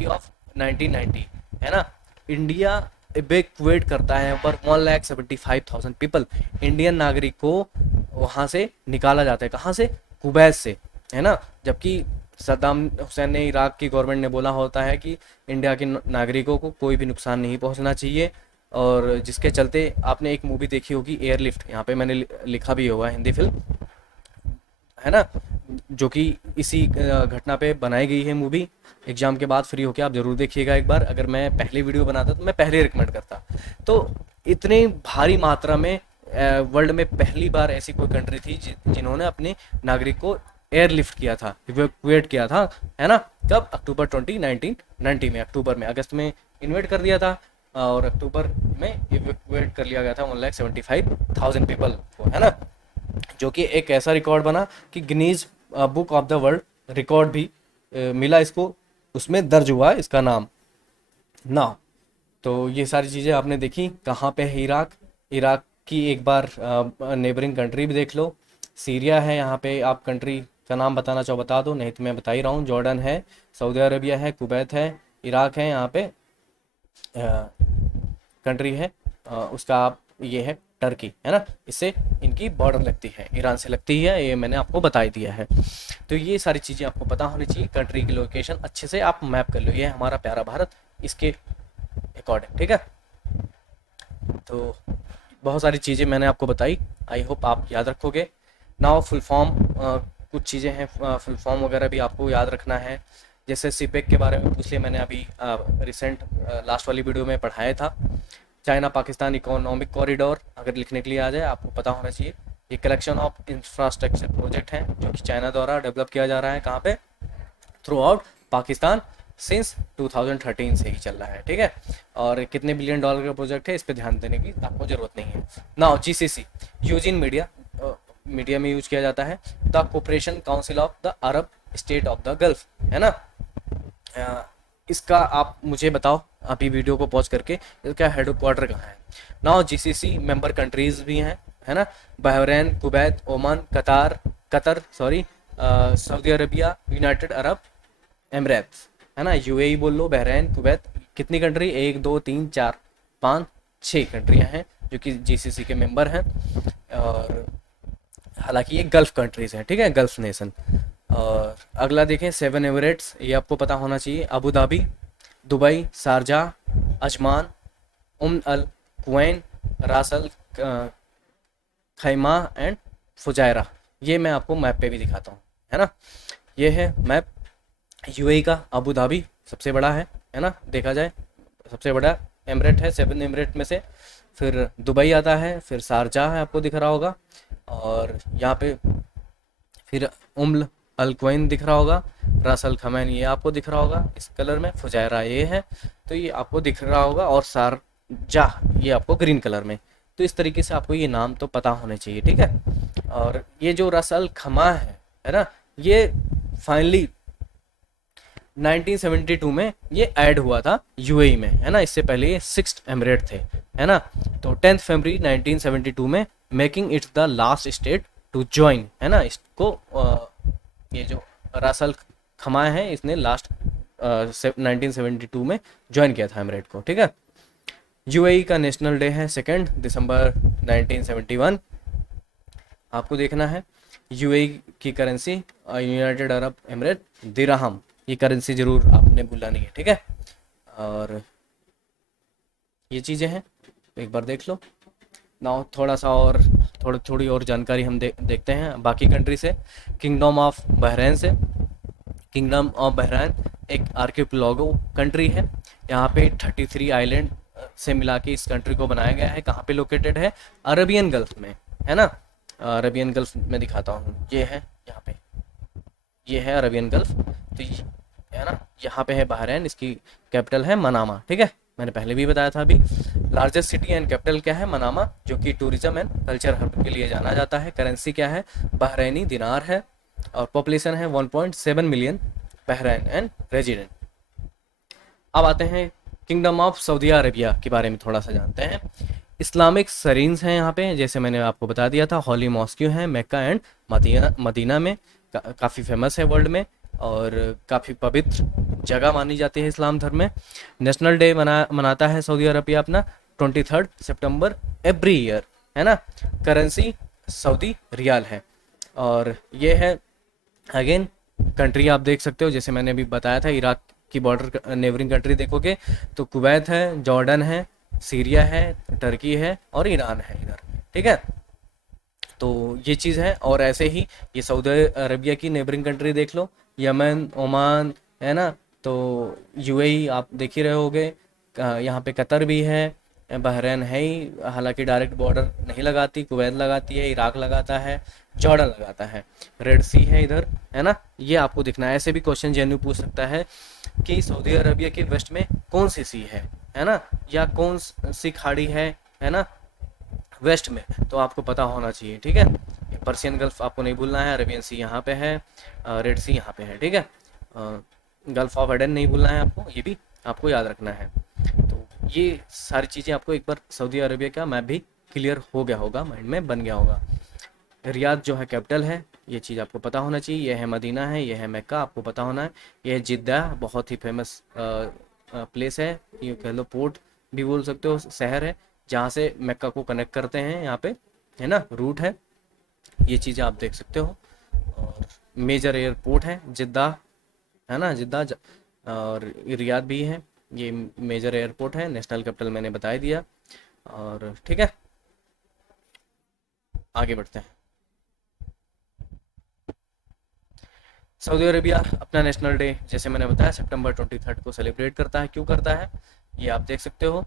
ऑफ 1990, है ना, इंडिया इवैक्यूएट करता है पर 1,75,000 पीपल, इंडियन नागरिक को वहाँ से निकाला जाता है। कहाँ से? कुवैत से, है ना। जबकि सद्दाम हुसैन ने, इराक की गवर्नमेंट ने बोला होता है कि इंडिया के नागरिकों को कोई भी नुकसान नहीं पहुंचना चाहिए, और जिसके चलते आपने एक मूवी देखी होगी एयरलिफ्ट, यहाँ पे मैंने लिखा भी हुआ है, हिंदी फिल्म, है ना, जो कि इसी घटना पे बनाई गई है मूवी। एग्जाम के बाद फ्री होके आप जरूर देखिएगा एक बार। अगर मैं पहले वीडियो बनाता तो मैं पहले रिकमेंड करता। तो इतने भारी मात्रा में वर्ल्ड में पहली बार ऐसी कोई कंट्री थी जिन्होंने अपने नागरिक को एयरलिफ्ट किया था, इवैक्यूएट किया था, है ना। कब? अक्टूबर 1990 में, अक्टूबर में, अगस्त में इन्वेट कर दिया था और अक्टूबर में इवैक्यूएट कर लिया गया था 1,75,000 पीपल को, है ना। जो कि एक ऐसा रिकॉर्ड बना कि Guinness book of the world record भी मिला इसको, उसमें दर्ज हुआ इसका नाम ना। तो ये सारी चीज़ें आपने देखी। कहाँ पे है इराक? इराक की एक बार नेबरिंग कंट्री भी देख लो, सीरिया है। यहाँ पे आप कंट्री का नाम बताना चाहो बता दो, नहीं तो मैं बता ही रहा हूँ। जॉर्डन है, सऊदी अरबिया है, कुवैत है, इराक है, यहाँ पे कंट्री है उसका आप, ये है टर्की, है ना। इससे इनकी बॉर्डर लगती है, ईरान से लगती है, ये मैंने आपको बता ही दिया है। तो ये सारी चीज़ें आपको पता होनी चाहिए। कंट्री की लोकेशन अच्छे से आप मैप कर लो, ये है हमारा प्यारा भारत, इसके अकॉर्डिंग, ठीक है। तो बहुत सारी चीज़ें मैंने आपको बताई, आई होप आप याद रखोगे। नाउ फुल फॉर्म, कुछ चीज़ें हैं फुल फॉर्म वगैरह भी आपको याद रखना है। जैसे सीपेक के बारे में पूछ लिया मैंने अभी रिसेंट लास्ट वाली वीडियो में पढ़ाया था। चाइना पाकिस्तान इकोनॉमिक कॉरिडोर अगर लिखने के लिए आ जाए आपको पता होना चाहिए। ये कलेक्शन ऑफ इंफ्रास्ट्रक्चर प्रोजेक्ट हैं जो कि चाइना द्वारा डेवलप किया जा रहा है, कहाँ पे? थ्रू आउट पाकिस्तान सिंस 2013 से ही चल रहा है, ठीक है। और कितने बिलियन डॉलर का प्रोजेक्ट है इस पर ध्यान देने की आपको ज़रूरत नहीं है। Now GCC, use in media, media में यूज किया जाता है। The cooperation council of the Arab state of the gulf, है ना। इसका आप मुझे बताओ अभी वीडियो को पॉज करके, इसका हेड क्वार्टर कहाँ है। नाउ जीसीसी मेंबर कंट्रीज भी हैं, है ना, Bahrain, Kuwait, Oman, Qatar Saudi Arabia, United Arab Emirates, है ना। यूएई बोल लो, बहरीन, कुवैत, कितनी कंट्री? 1 2 3 4 5 6 कंट्रियां हैं जो कि जीसीसी के मेंबर हैं। और हालांकि ये गल्फ कंट्रीज हैं, ठीक है, गल्फ नेशन। और अगला देखें 7 एमिरेट्स, ये आपको पता होना चाहिए। Abu Dhabi, Dubai, Sharjah, Ajman, Al Quwain, Ras Al Khaima and फुजायरा। ये मैं आपको मैप पे भी दिखाता हूँ, है ना। ये है मैप यूएई का। अबू धाबी सबसे बड़ा है ना, देखा जाए सबसे बड़ा एमिरेट है 7 एमिरेट में से। फिर दुबई आता है, फिर शारजाह है, आपको दिख रहा होगा, और यहाँ पे फिर अल क्वैन दिख रहा होगा, रास अल खमैन ये आपको दिख रहा होगा इस कलर में, फुजायरा ये है, तो ये आपको दिख रहा होगा, और शारजाह ये आपको ग्रीन कलर में। तो इस तरीके से आपको ये नाम तो पता होने चाहिए, ठीक है। और ये जो रास अल खमा है ना, ये फाइनली 1972 में ये ऐड हुआ था यूएई में, है ना। इससे पहले ये 6th एमिरेट थे, है ना। तो 10 फरवरी 1972 में making its the last state to join, है ना। इसको ये जो रास अल थमाए हैं, इसने लास्ट 1972 में ज्वाइन किया था एमिरेट को, ठीक है। यूएई का नेशनल डे है 2 दिसंबर 1971। आपको देखना है यूएई की करेंसी यूनाइटेड अरब एमिरेट दिरहम, ये करेंसी जरूर आपने भूलना नहीं है, ठीक है। और ये चीज़ें हैं, एक बार देख लो ना। थोड़ा सा और थोड़ी और जानकारी हम देखते हैं बाकी कंट्री से। किंगडम ऑफ बहरीन से। किंगडम ऑफ बहरीन एक आर्किपेलागो कंट्री है। यहाँ पे 33 आइलैंड से मिला के इस कंट्री को बनाया गया है। कहाँ पे लोकेटेड है? अरबियन गल्फ में, है ना। अरबियन गल्फ में दिखाता हूँ, ये है यहाँ पे, ये है अरबियन गल्फ। तो ये है ना, यहाँ पे है बहरीन, इसकी कैपिटल है मनामा, ठीक है। मैंने पहले भी बताया था अभी। लार्जेस्ट सिटी एंड कैपिटल क्या है? मनामा, जो कि टूरिज्म एंड कल्चर हब के लिए जाना जाता है। करेंसी क्या है? बहरैनी दिनार है। और पॉपुलेशन है 1.7 मिलियन बहरैन एंड रेजिडेंट। अब आते हैं किंगडम ऑफ सऊदी अरेबिया के बारे में थोड़ा सा जानते हैं। इस्लामिक सरीन्स हैं यहाँ पे, जैसे मैंने आपको बता दिया था। हॉली मॉस्क्यू हैं मक्का एंड मदीना में, काफ़ी फेमस है वर्ल्ड में और काफ़ी पवित्र जगह मानी जाती है इस्लाम धर्म में। नेशनल डे मनाता है सऊदी अरबिया अपना 23 सितंबर एवरी ईयर, है ना। करेंसी सऊदी रियाल है। और ये है अगेन कंट्री, आप देख सकते हो जैसे मैंने अभी बताया था, इराक की बॉर्डर नेबरिंग कंट्री देखोगे तो कुवैत है, जॉर्डन है, सीरिया है, टर्की है और ईरान है इधर, ठीक है। तो ये चीज़ है। और ऐसे ही ये सऊदी अरबिया की नेबरिंग कंट्री देख लो, यमन, ओमान, है ना। तो यूएई आप देख ही रहे होगे, यहाँ पे कतर भी है, बहरीन है ही, हालांकि डायरेक्ट बॉर्डर नहीं लगाती, कुवैत लगाती है, इराक लगाता है, जॉर्डन लगाता है, रेड सी है इधर, है ना। ये आपको दिखना है। ऐसे भी क्वेश्चन जेन्यू पूछ सकता है कि सऊदी अरबिया के वेस्ट में कौन सी सी है ना, या कौन सी खाड़ी है ना, वेस्ट में, तो आपको पता होना चाहिए, ठीक है। पर्शियन गल्फ आपको नहीं भूलना है, अरेबियन सी यहाँ पे है, रेड सी यहाँ पे है, ठीक है। गल्फ ऑफ एडन नहीं भूलना है आपको, ये भी आपको याद रखना है। तो ये सारी चीज़ें आपको एक बार सऊदी अरबिया का मैप भी क्लियर हो गया होगा, माइंड में बन गया होगा। रियाद जो है कैपिटल है, ये चीज़ आपको पता होना चाहिए। यह है मदीना है, यह है मक्का, आपको पता होना है। यह है जिद्दा, बहुत ही फेमस प्लेस है, ये कह लो पोर्ट भी बोल सकते हो, शहर है जहाँ से मक्का को कनेक्ट करते हैं, यहाँ पे, है ना, रूट है। ये चीज़ें आप देख सकते हो। और मेजर एयरपोर्ट है जिद्दा, है ना, और रियाद भी है, ये मेजर एयरपोर्ट है। नेशनल कैपिटल मैंने बता ही दिया। और ठीक है, आगे बढ़ते हैं। सऊदी अरेबिया अपना नेशनल डे जैसे मैंने बताया सितंबर 23 को सेलिब्रेट करता है। क्यों करता है ये आप देख सकते हो।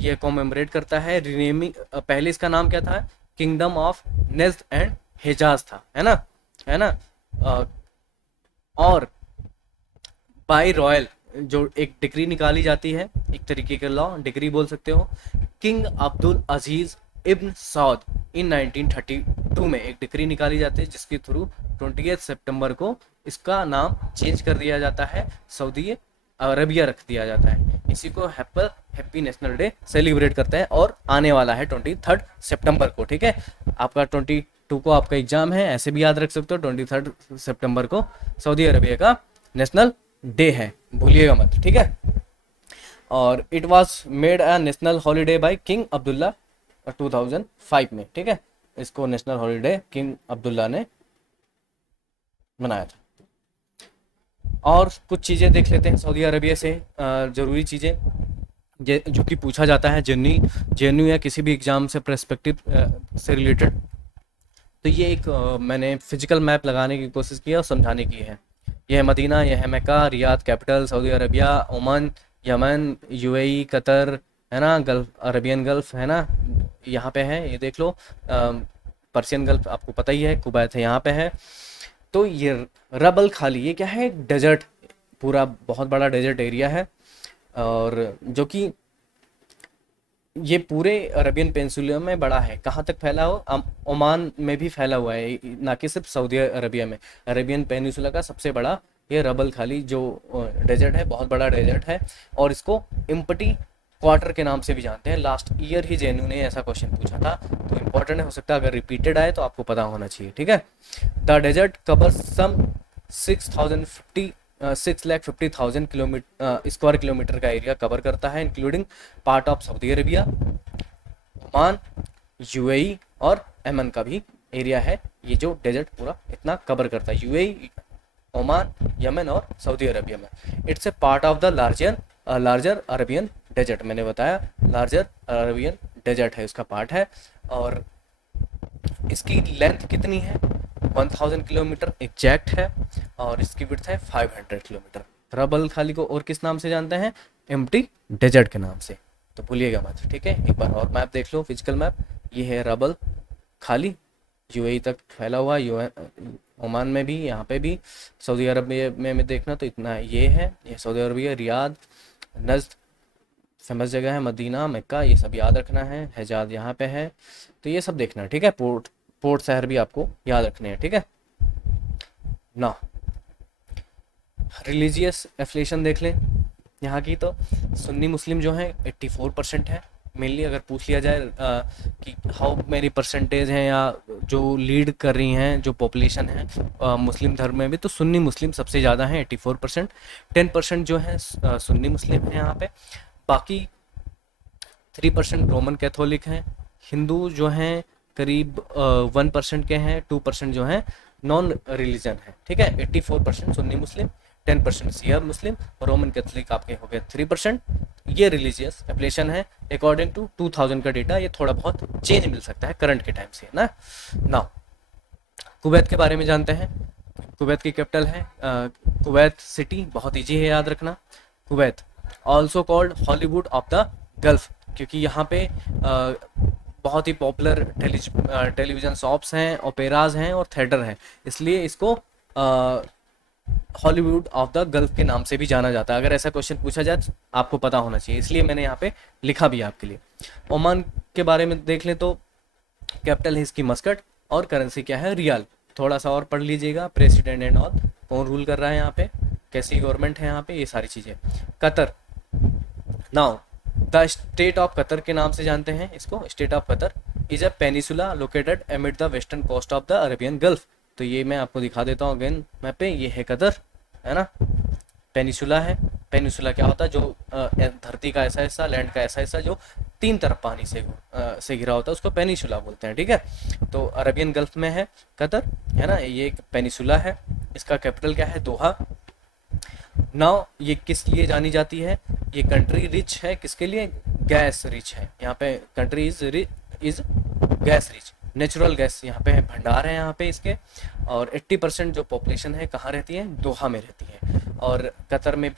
ये कॉमेमोरेट करता है रीनेमिंग, पहले इसका नाम क्या था? किंगडम ऑफ नेज्द एंड हिजाज था, है ना, है ना। और बाय रॉयल जो एक डिग्री निकाली जाती है, एक तरीके का लॉ डिग्री बोल सकते हो, किंग अब्दुल अजीज इब्न सऊद इन 1932 में एक डिग्री निकाली जाती है, जिसके थ्रू 28 सितंबर को इसका नाम चेंज कर दिया जाता है, सऊदी अरबिया रख दिया जाता है। इसी को हैप्पी नेशनल डे सेलिब्रेट करते हैं। और आने वाला है 23 सितंबर को, ठीक है। आपका 22 को आपका एग्जाम है, ऐसे भी याद रख सकते हो। 23 सितंबर को सऊदी अरबिया का नेशनल डे है, भूलिएगा मत, ठीक है। और it was made a national holiday by king Abdullah 2005 में, ठीक है। इसको नेशनल हॉलीडे किंग अब्दुल्ला ने बनाया था। और कुछ चीज़ें देख लेते हैं सऊदी अरबिया से, ज़रूरी चीज़ें जो कि पूछा जाता है जेन्यू या किसी भी एग्ज़ाम से पर्सपेक्टिव से रिलेटेड। तो ये एक मैंने फिजिकल मैप लगाने की कोशिश की और समझाने की है। यह है मदीना, यह है Mecca, Riyadh capital, Saudi Arabia, Oman, Yemen, UAE, Qatar, है ना, गल्फ, अरबियन गल्फ, है ना, यहाँ पे है, ये देख लो। पर्शियन गल्फ आपको पता ही है, कुवैत है यहाँ पे है। तो ये रबल खाली, ये क्या है? डेजर्ट, पूरा बहुत बड़ा डेजर्ट एरिया है। और जो कि ये पूरे अरबियन पेंसुला में बड़ा है। कहाँ तक फैला हो? ओमान में भी फैला हुआ है, ना कि सिर्फ सऊदी अरबिया में। अरबियन पेनिसुला का सबसे बड़ा ये रबल खाली जो डेजर्ट है, बहुत बड़ा डेजर्ट है। और इसको इम्पटी क्वार्टर के नाम से भी जानते हैं। लास्ट ईयर ही जेएनयू ने ऐसा क्वेश्चन पूछा था, तो इम्पोर्टेंट हो सकता है, अगर रिपीटेड आए तो आपको पता होना चाहिए, ठीक है। The desert covers some 6050 6,50,000 kilometre square kilometre का एरिया कवर करता है, including part of Saudi Arabia, Oman, UAE और यमन का भी एरिया है। ये जो डेजर्ट पूरा इतना कवर करता है, यूएई, ओमान, यमन और सऊदी अरेबिया में। It's a part of the larger Arabian desert, मैंने बताया लार्जर अरेबियन डेजर्ट है, उसका पार्ट है। और इसकी लेंथ कितनी है? 1000 किलोमीटर एग्जैक्ट है, और इसकी विड्थ है 500 किलोमीटर। रबल खाली को और किस नाम से जानते हैं? एम्प्टी डेजर्ट के नाम से, तो भूलिएगा मत, ठीक है। एक बार और मैप देख लो, फिजिकल मैप। ये है रबल खाली, यूएई तक फैला हुआ, ओमान में भी, यहाँ पे भी, सऊदी अरबिया में देखना तो इतना ये है, ये सऊदी अरबिया, रियाद, नज्द फेमस जगह है, मदीना, मक्का, ये सब याद रखना है, हिजाज यहाँ पे है, तो ये सब देखना है, ठीक है। पोर्ट शहर भी आपको याद रखने हैं, ठीक है ना। रिलीजियस एफिलिएशन देख लें यहाँ की, तो सुन्नी मुस्लिम जो है 84% है मेनली। अगर पूछ लिया जाए कि हाउ मेनी परसेंटेज हैं या जो लीड कर रही हैं जो पॉपुलेशन है मुस्लिम धर्म में भी, तो सुन्नी मुस्लिम सबसे ज़्यादा है 84%। 10% जो है सुन्नी मुस्लिम है यहाँ पे, बाकी 3% रोमन कैथोलिक हैं। हिंदू जो हैं करीब 1% के हैं, 2% जो हैं नॉन रिलीजन है, ठीक है। 84% सुन्नी मुस्लिम, 10% शिया मुस्लिम, रोमन कैथोलिक आपके हो गए 3%। ये रिलीजियस एफिलिएशन है अकॉर्डिंग टू 2000 का डेटा। ये थोड़ा बहुत चेंज मिल सकता है करंट के टाइम से ना। नाउ कुवैत के बारे में जानते हैं। कुवैत की कैपिटल है कुवैत सिटी, बहुत ईजी है याद रखना। Kuwait also called Hollywood of the gulf, क्योंकि यहाँ पे बहुत ही पॉपुलर टेलीविज़न शॉप्स हैं, ओपेराज हैं और थिएटर हैं, इसलिए इसको हॉलीवुड ऑफ द गल्फ के नाम से भी जाना जाता है। अगर ऐसा क्वेश्चन पूछा जाए तो आपको पता होना चाहिए, इसलिए मैंने यहाँ पे लिखा भी है आपके लिए। ओमान के बारे में देख लें तो कैपिटल है इसकी मस्कट, और करेंसी क्या है? रियाल। थोड़ा सा और पढ़ लीजिएगा, प्रेसिडेंट एंड ऑल, कौन रूल कर रहा है यहाँ पे, कैसी गवर्नमेंट है यहाँ पे, ये सारी चीज़ें। Qatar, now the state of Qatar के नाम से जानते हैं इसको। State of Qatar is a peninsula located amid the western coast of the Arabian gulf. तो ये मैं आपको दिखा देता हूँ अगेन मैप पे, ये है कतर, है ना, पेनिसुला है। पेनिसुला क्या होता है? जो धरती का ऐसा हिस्सा, लैंड का ऐसा हिस्सा जो 3 तरफ पानी से घिरा होता है, उसको पेनिसुला बोलते हैं, ठीक है। तो अरेबियन गल्फ में है कतर, है ना, ये एक पेनिसुला है। इसका कैपिटल क्या है? दोहा। नाउ ये किस लिए जानी जाती है? ये कंट्री रिच है, किसके लिए? गैस रिच है। यहाँ पे country is gas rich, natural gas यहाँ पे भंडार है यहाँ पे इसके। और 80% जो पॉपुलेशन है कहाँ रहती है? दोहा में रहती है। और कतर में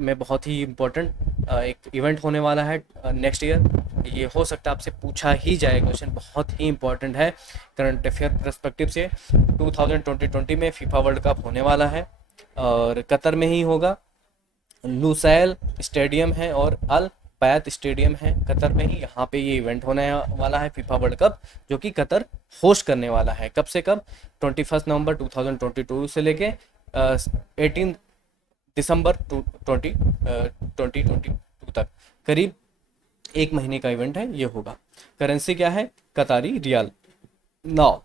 बहुत ही इम्पोर्टेंट एक इवेंट होने वाला है नेक्स्ट ईयर। ये हो सकता है आपसे पूछा ही जाए क्वेश्चन, बहुत ही इम्पोर्टेंट है करंट अफेयर पर्सपेक्टिव से। 2020 में फीफा वर्ल्ड कप होने वाला है और कतर में ही होगा। लुसैल स्टेडियम है और अल बैत स्टेडियम है कतर में ही, यहाँ पे ये इवेंट होने वाला है फीफा वर्ल्ड कप, जो कि कतर होस्ट करने वाला है। कब से कब? 21 नवंबर 2022 से लेके 18 दिसंबर 2022 तक, करीब 1 महीने का इवेंट है ये होगा। करेंसी क्या है? कतारी रियाल। नाउ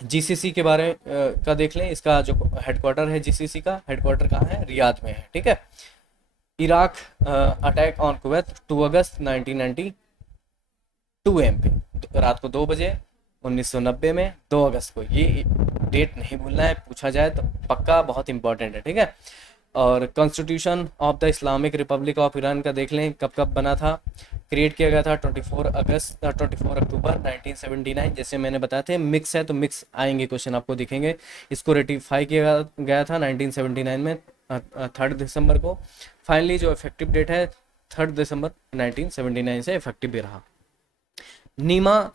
जीसीसी के बारे का देख लें। इसका जो हेडक्वार्टर है जीसीसी का, हेडक्वार्टर कहाँ है? रियाद में है, ठीक है। इराक अटैक ऑन कुवैत 2 अगस्त 1992 एम पे, रात को 2 बजे 1990 में, 2 अगस्त को। ये डेट नहीं भूलना है, पूछा जाए तो पक्का, बहुत इंपॉर्टेंट है, ठीक है। और constitution of the Islamic Republic of Iran का देख लें, कब कब बना था। क्रिएट किया गया था 24 अक्टूबर 1979। जैसे मैंने बताया थे मिक्स है तो मिक्स आएंगे क्वेश्चन आपको दिखेंगे। इसको रेटिफाई किया गया था 1979 में 3 दिसंबर को। फाइनली जो इफेक्टिव डेट है 3 दिसंबर 1979 से इफेक्टिव भी रहा। नीमा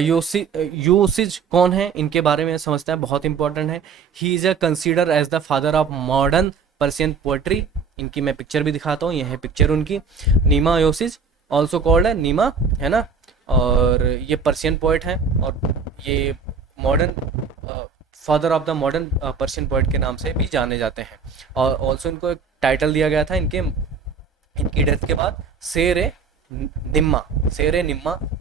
यूसिज कौन है? इनके बारे में समझते हैं, बहुत इंपॉर्टेंट है। He is a consider as the father of modern Persian poetry. इनकी मैं पिक्चर भी दिखाता हूँ, यह है पिक्चर उनकी। नीमा योसिज ऑल्सो कॉल्ड है नीमा, है ना, और ये पर्शियन पोएट हैं और ये modern father of the modern Persian poet के नाम से भी जाने जाते हैं। और ऑल्सो इनको एक टाइटल दिया गया था इनकी डेथ के बाद, शेर निम्मा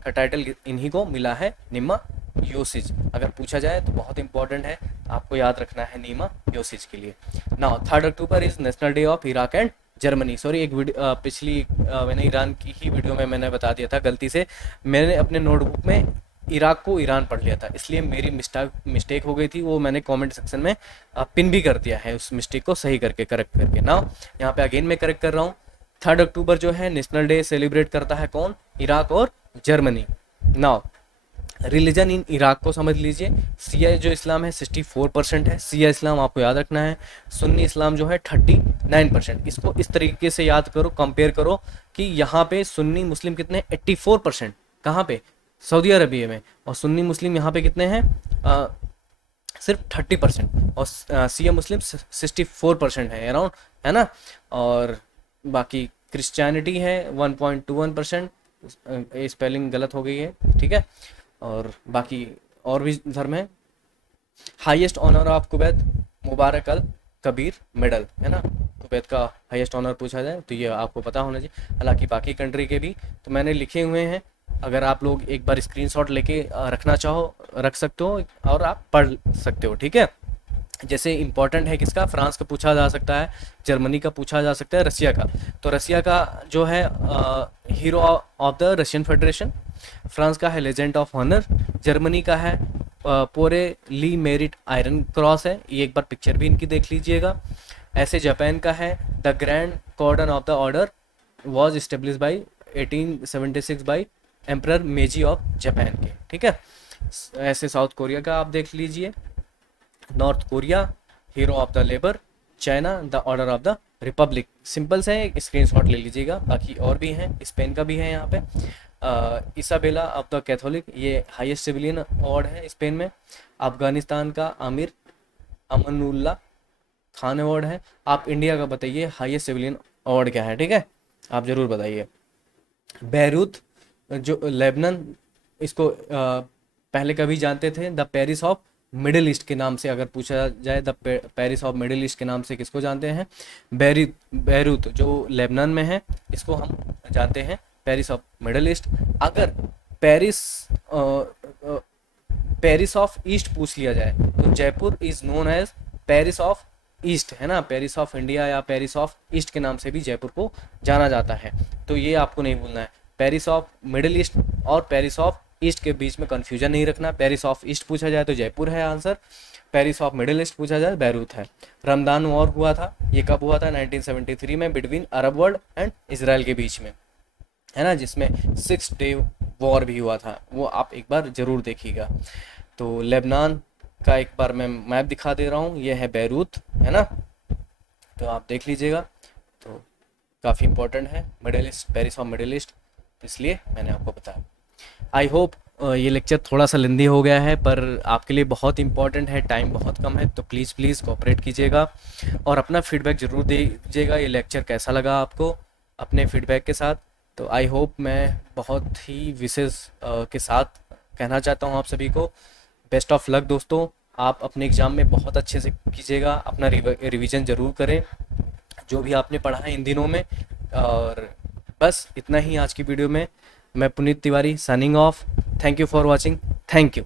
का टाइटल इन्हीं को मिला है, निम्मा योसिज। अगर पूछा जाए तो बहुत इंपॉर्टेंट है, आपको याद रखना है नीमा योसिच के लिए। Now 3 October is national day of Iraq and Germany. Sorry, एक वीडियो पिछली मैंने ईरान की ही वीडियो में मैंने बता दिया था गलती से। मैंने अपने नोटबुक में इराक को ईरान पढ़ लिया था, इसलिए मेरी मिस्टेक हो गई थी। वो मैंने कमेंट सेक्शन में पिन भी कर दिया है, उस मिस्टेक को सही करके करेक्ट करके। नाउ यहाँ पे अगेन मैं करेक्ट कर रहा हूँ। 3 अक्टूबर जो है नेशनल डे सेलिब्रेट करता है कौन? इराक और Germany. Now religion in Iraq को समझ लीजिए। सिया जो इस्लाम है 64% है, सिया इस्लाम आपको याद रखना है। सुन्नी इस्लाम जो है 39%। इसको इस तरीके से याद करो, कंपेयर करो कि यहाँ पे सुन्नी मुस्लिम कितने? 84%। कहाँ पे? सऊदी अरबिया में। और सुन्नी मुस्लिम यहाँ पे कितने हैं? सिर्फ 30%। और सिया मुस्लिम 64% है अराउंड, है ना। और बाकी क्रिश्चियनिटी है 1.21%। स्पेलिंग गलत हो गई है, ठीक है। और बाकी और भी धर्म है। Highest honour of Kuwait Mubarak al Kabir medal, है ना। कुवैत का हाईएस्ट ऑनर पूछा जाए तो ये आपको पता होना चाहिए। हालांकि बाकी कंट्री के भी तो मैंने लिखे हुए हैं, अगर आप लोग एक बार स्क्रीनशॉट लेके रखना चाहो रख सकते हो और आप पढ़ सकते हो, ठीक है। जैसे इंपॉर्टेंट है किसका? फ्रांस का पूछा जा सकता है, जर्मनी का पूछा जा सकता है, रसिया का। तो रसिया का जो है hero of the Russian federation, France का है लेजेंड ऑफ ऑनर, जर्मनी का है पोरे ली मेरिट आयरन क्रॉस है। ये एक बार पिक्चर भी इनकी देख लीजिएगा। ऐसे जापान का है the grand cordon of the order was establish by 1876 by emperor Meiji of Japan के, ठीक है। ऐसे साउथ कोरिया का आप देख लीजिए। North Korea hero of the labour, China the order of the Republic. Simple से स्क्रीनशॉट ले लीजिएगा। बाकी और भी हैं, स्पेन का भी है यहाँ पे इसाबेला ऑफ द कैथोलिक, ये हाईएस्ट सिविलियन अवार्ड है स्पेन में। अफगानिस्तान का आमिर अमनुल्ला खान अवार्ड है। आप इंडिया का बताइए हाईएस्ट सिविलियन अवार्ड क्या है, ठीक है, आप ज़रूर बताइए। बैरूत जो लेबनान, इसको पहले कभी जानते थे the Paris of middle east के नाम से। अगर पूछा जाए the Paris of middle east के नाम से किसको जानते हैं? बैरूत जो लेबनान में है, इसको हम जानते हैं पेरिस ऑफ मिडिल ईस्ट। अगर पेरिस पेरिस ऑफ ईस्ट पूछ लिया जाए तो Jaipur is known as Paris of east, है ना। पेरिस ऑफ इंडिया या पेरिस ऑफ ईस्ट के नाम से भी जयपुर को जाना जाता है। तो ये आपको नहीं भूलना है। पेरिस ऑफ मिडिल ईस्ट और पेरिस ऑफ ईस्ट के बीच में कंफ्यूजन नहीं रखना। पेरिस ऑफ ईस्ट पूछा जाए तो जयपुर है answer, Paris of middle east पूछा जाए बैरूत है। रमदान वॉर हुआ था, ये कब हुआ था? 1973 में, between Arab world and Israel के बीच में, है ना, जिसमें 6 डे वॉर भी हुआ था। वो आप एक बार ज़रूर देखिएगा। तो लेबनान का एक बार मैं मैप दिखा दे रहा हूँ, ये है बैरूत, है ना, तो आप देख लीजिएगा। तो काफ़ी इंपॉर्टेंट है middle east, Paris of middle east, इसलिए मैंने आपको बताया। आई होप ये लेक्चर थोड़ा सा लेंदी हो गया है, पर आपके लिए बहुत इंपॉर्टेंट है, टाइम बहुत कम है, तो प्लीज़ कोऑपरेट कीजिएगा और अपना फीडबैक ज़रूर दीजिएगा। ये लेक्चर कैसा लगा आपको, अपने फीडबैक के साथ। तो आई होप मैं बहुत ही विशेष के साथ कहना चाहता हूँ आप सभी को बेस्ट ऑफ लक दोस्तों। आप अपने एग्ज़ाम में बहुत अच्छे से कीजिएगा, अपना रिवीजन ज़रूर करें जो भी आपने पढ़ा है इन दिनों में। और बस इतना ही आज की वीडियो में। मैं Puneet Tiwari signing off. Thank you for watching. Thank you.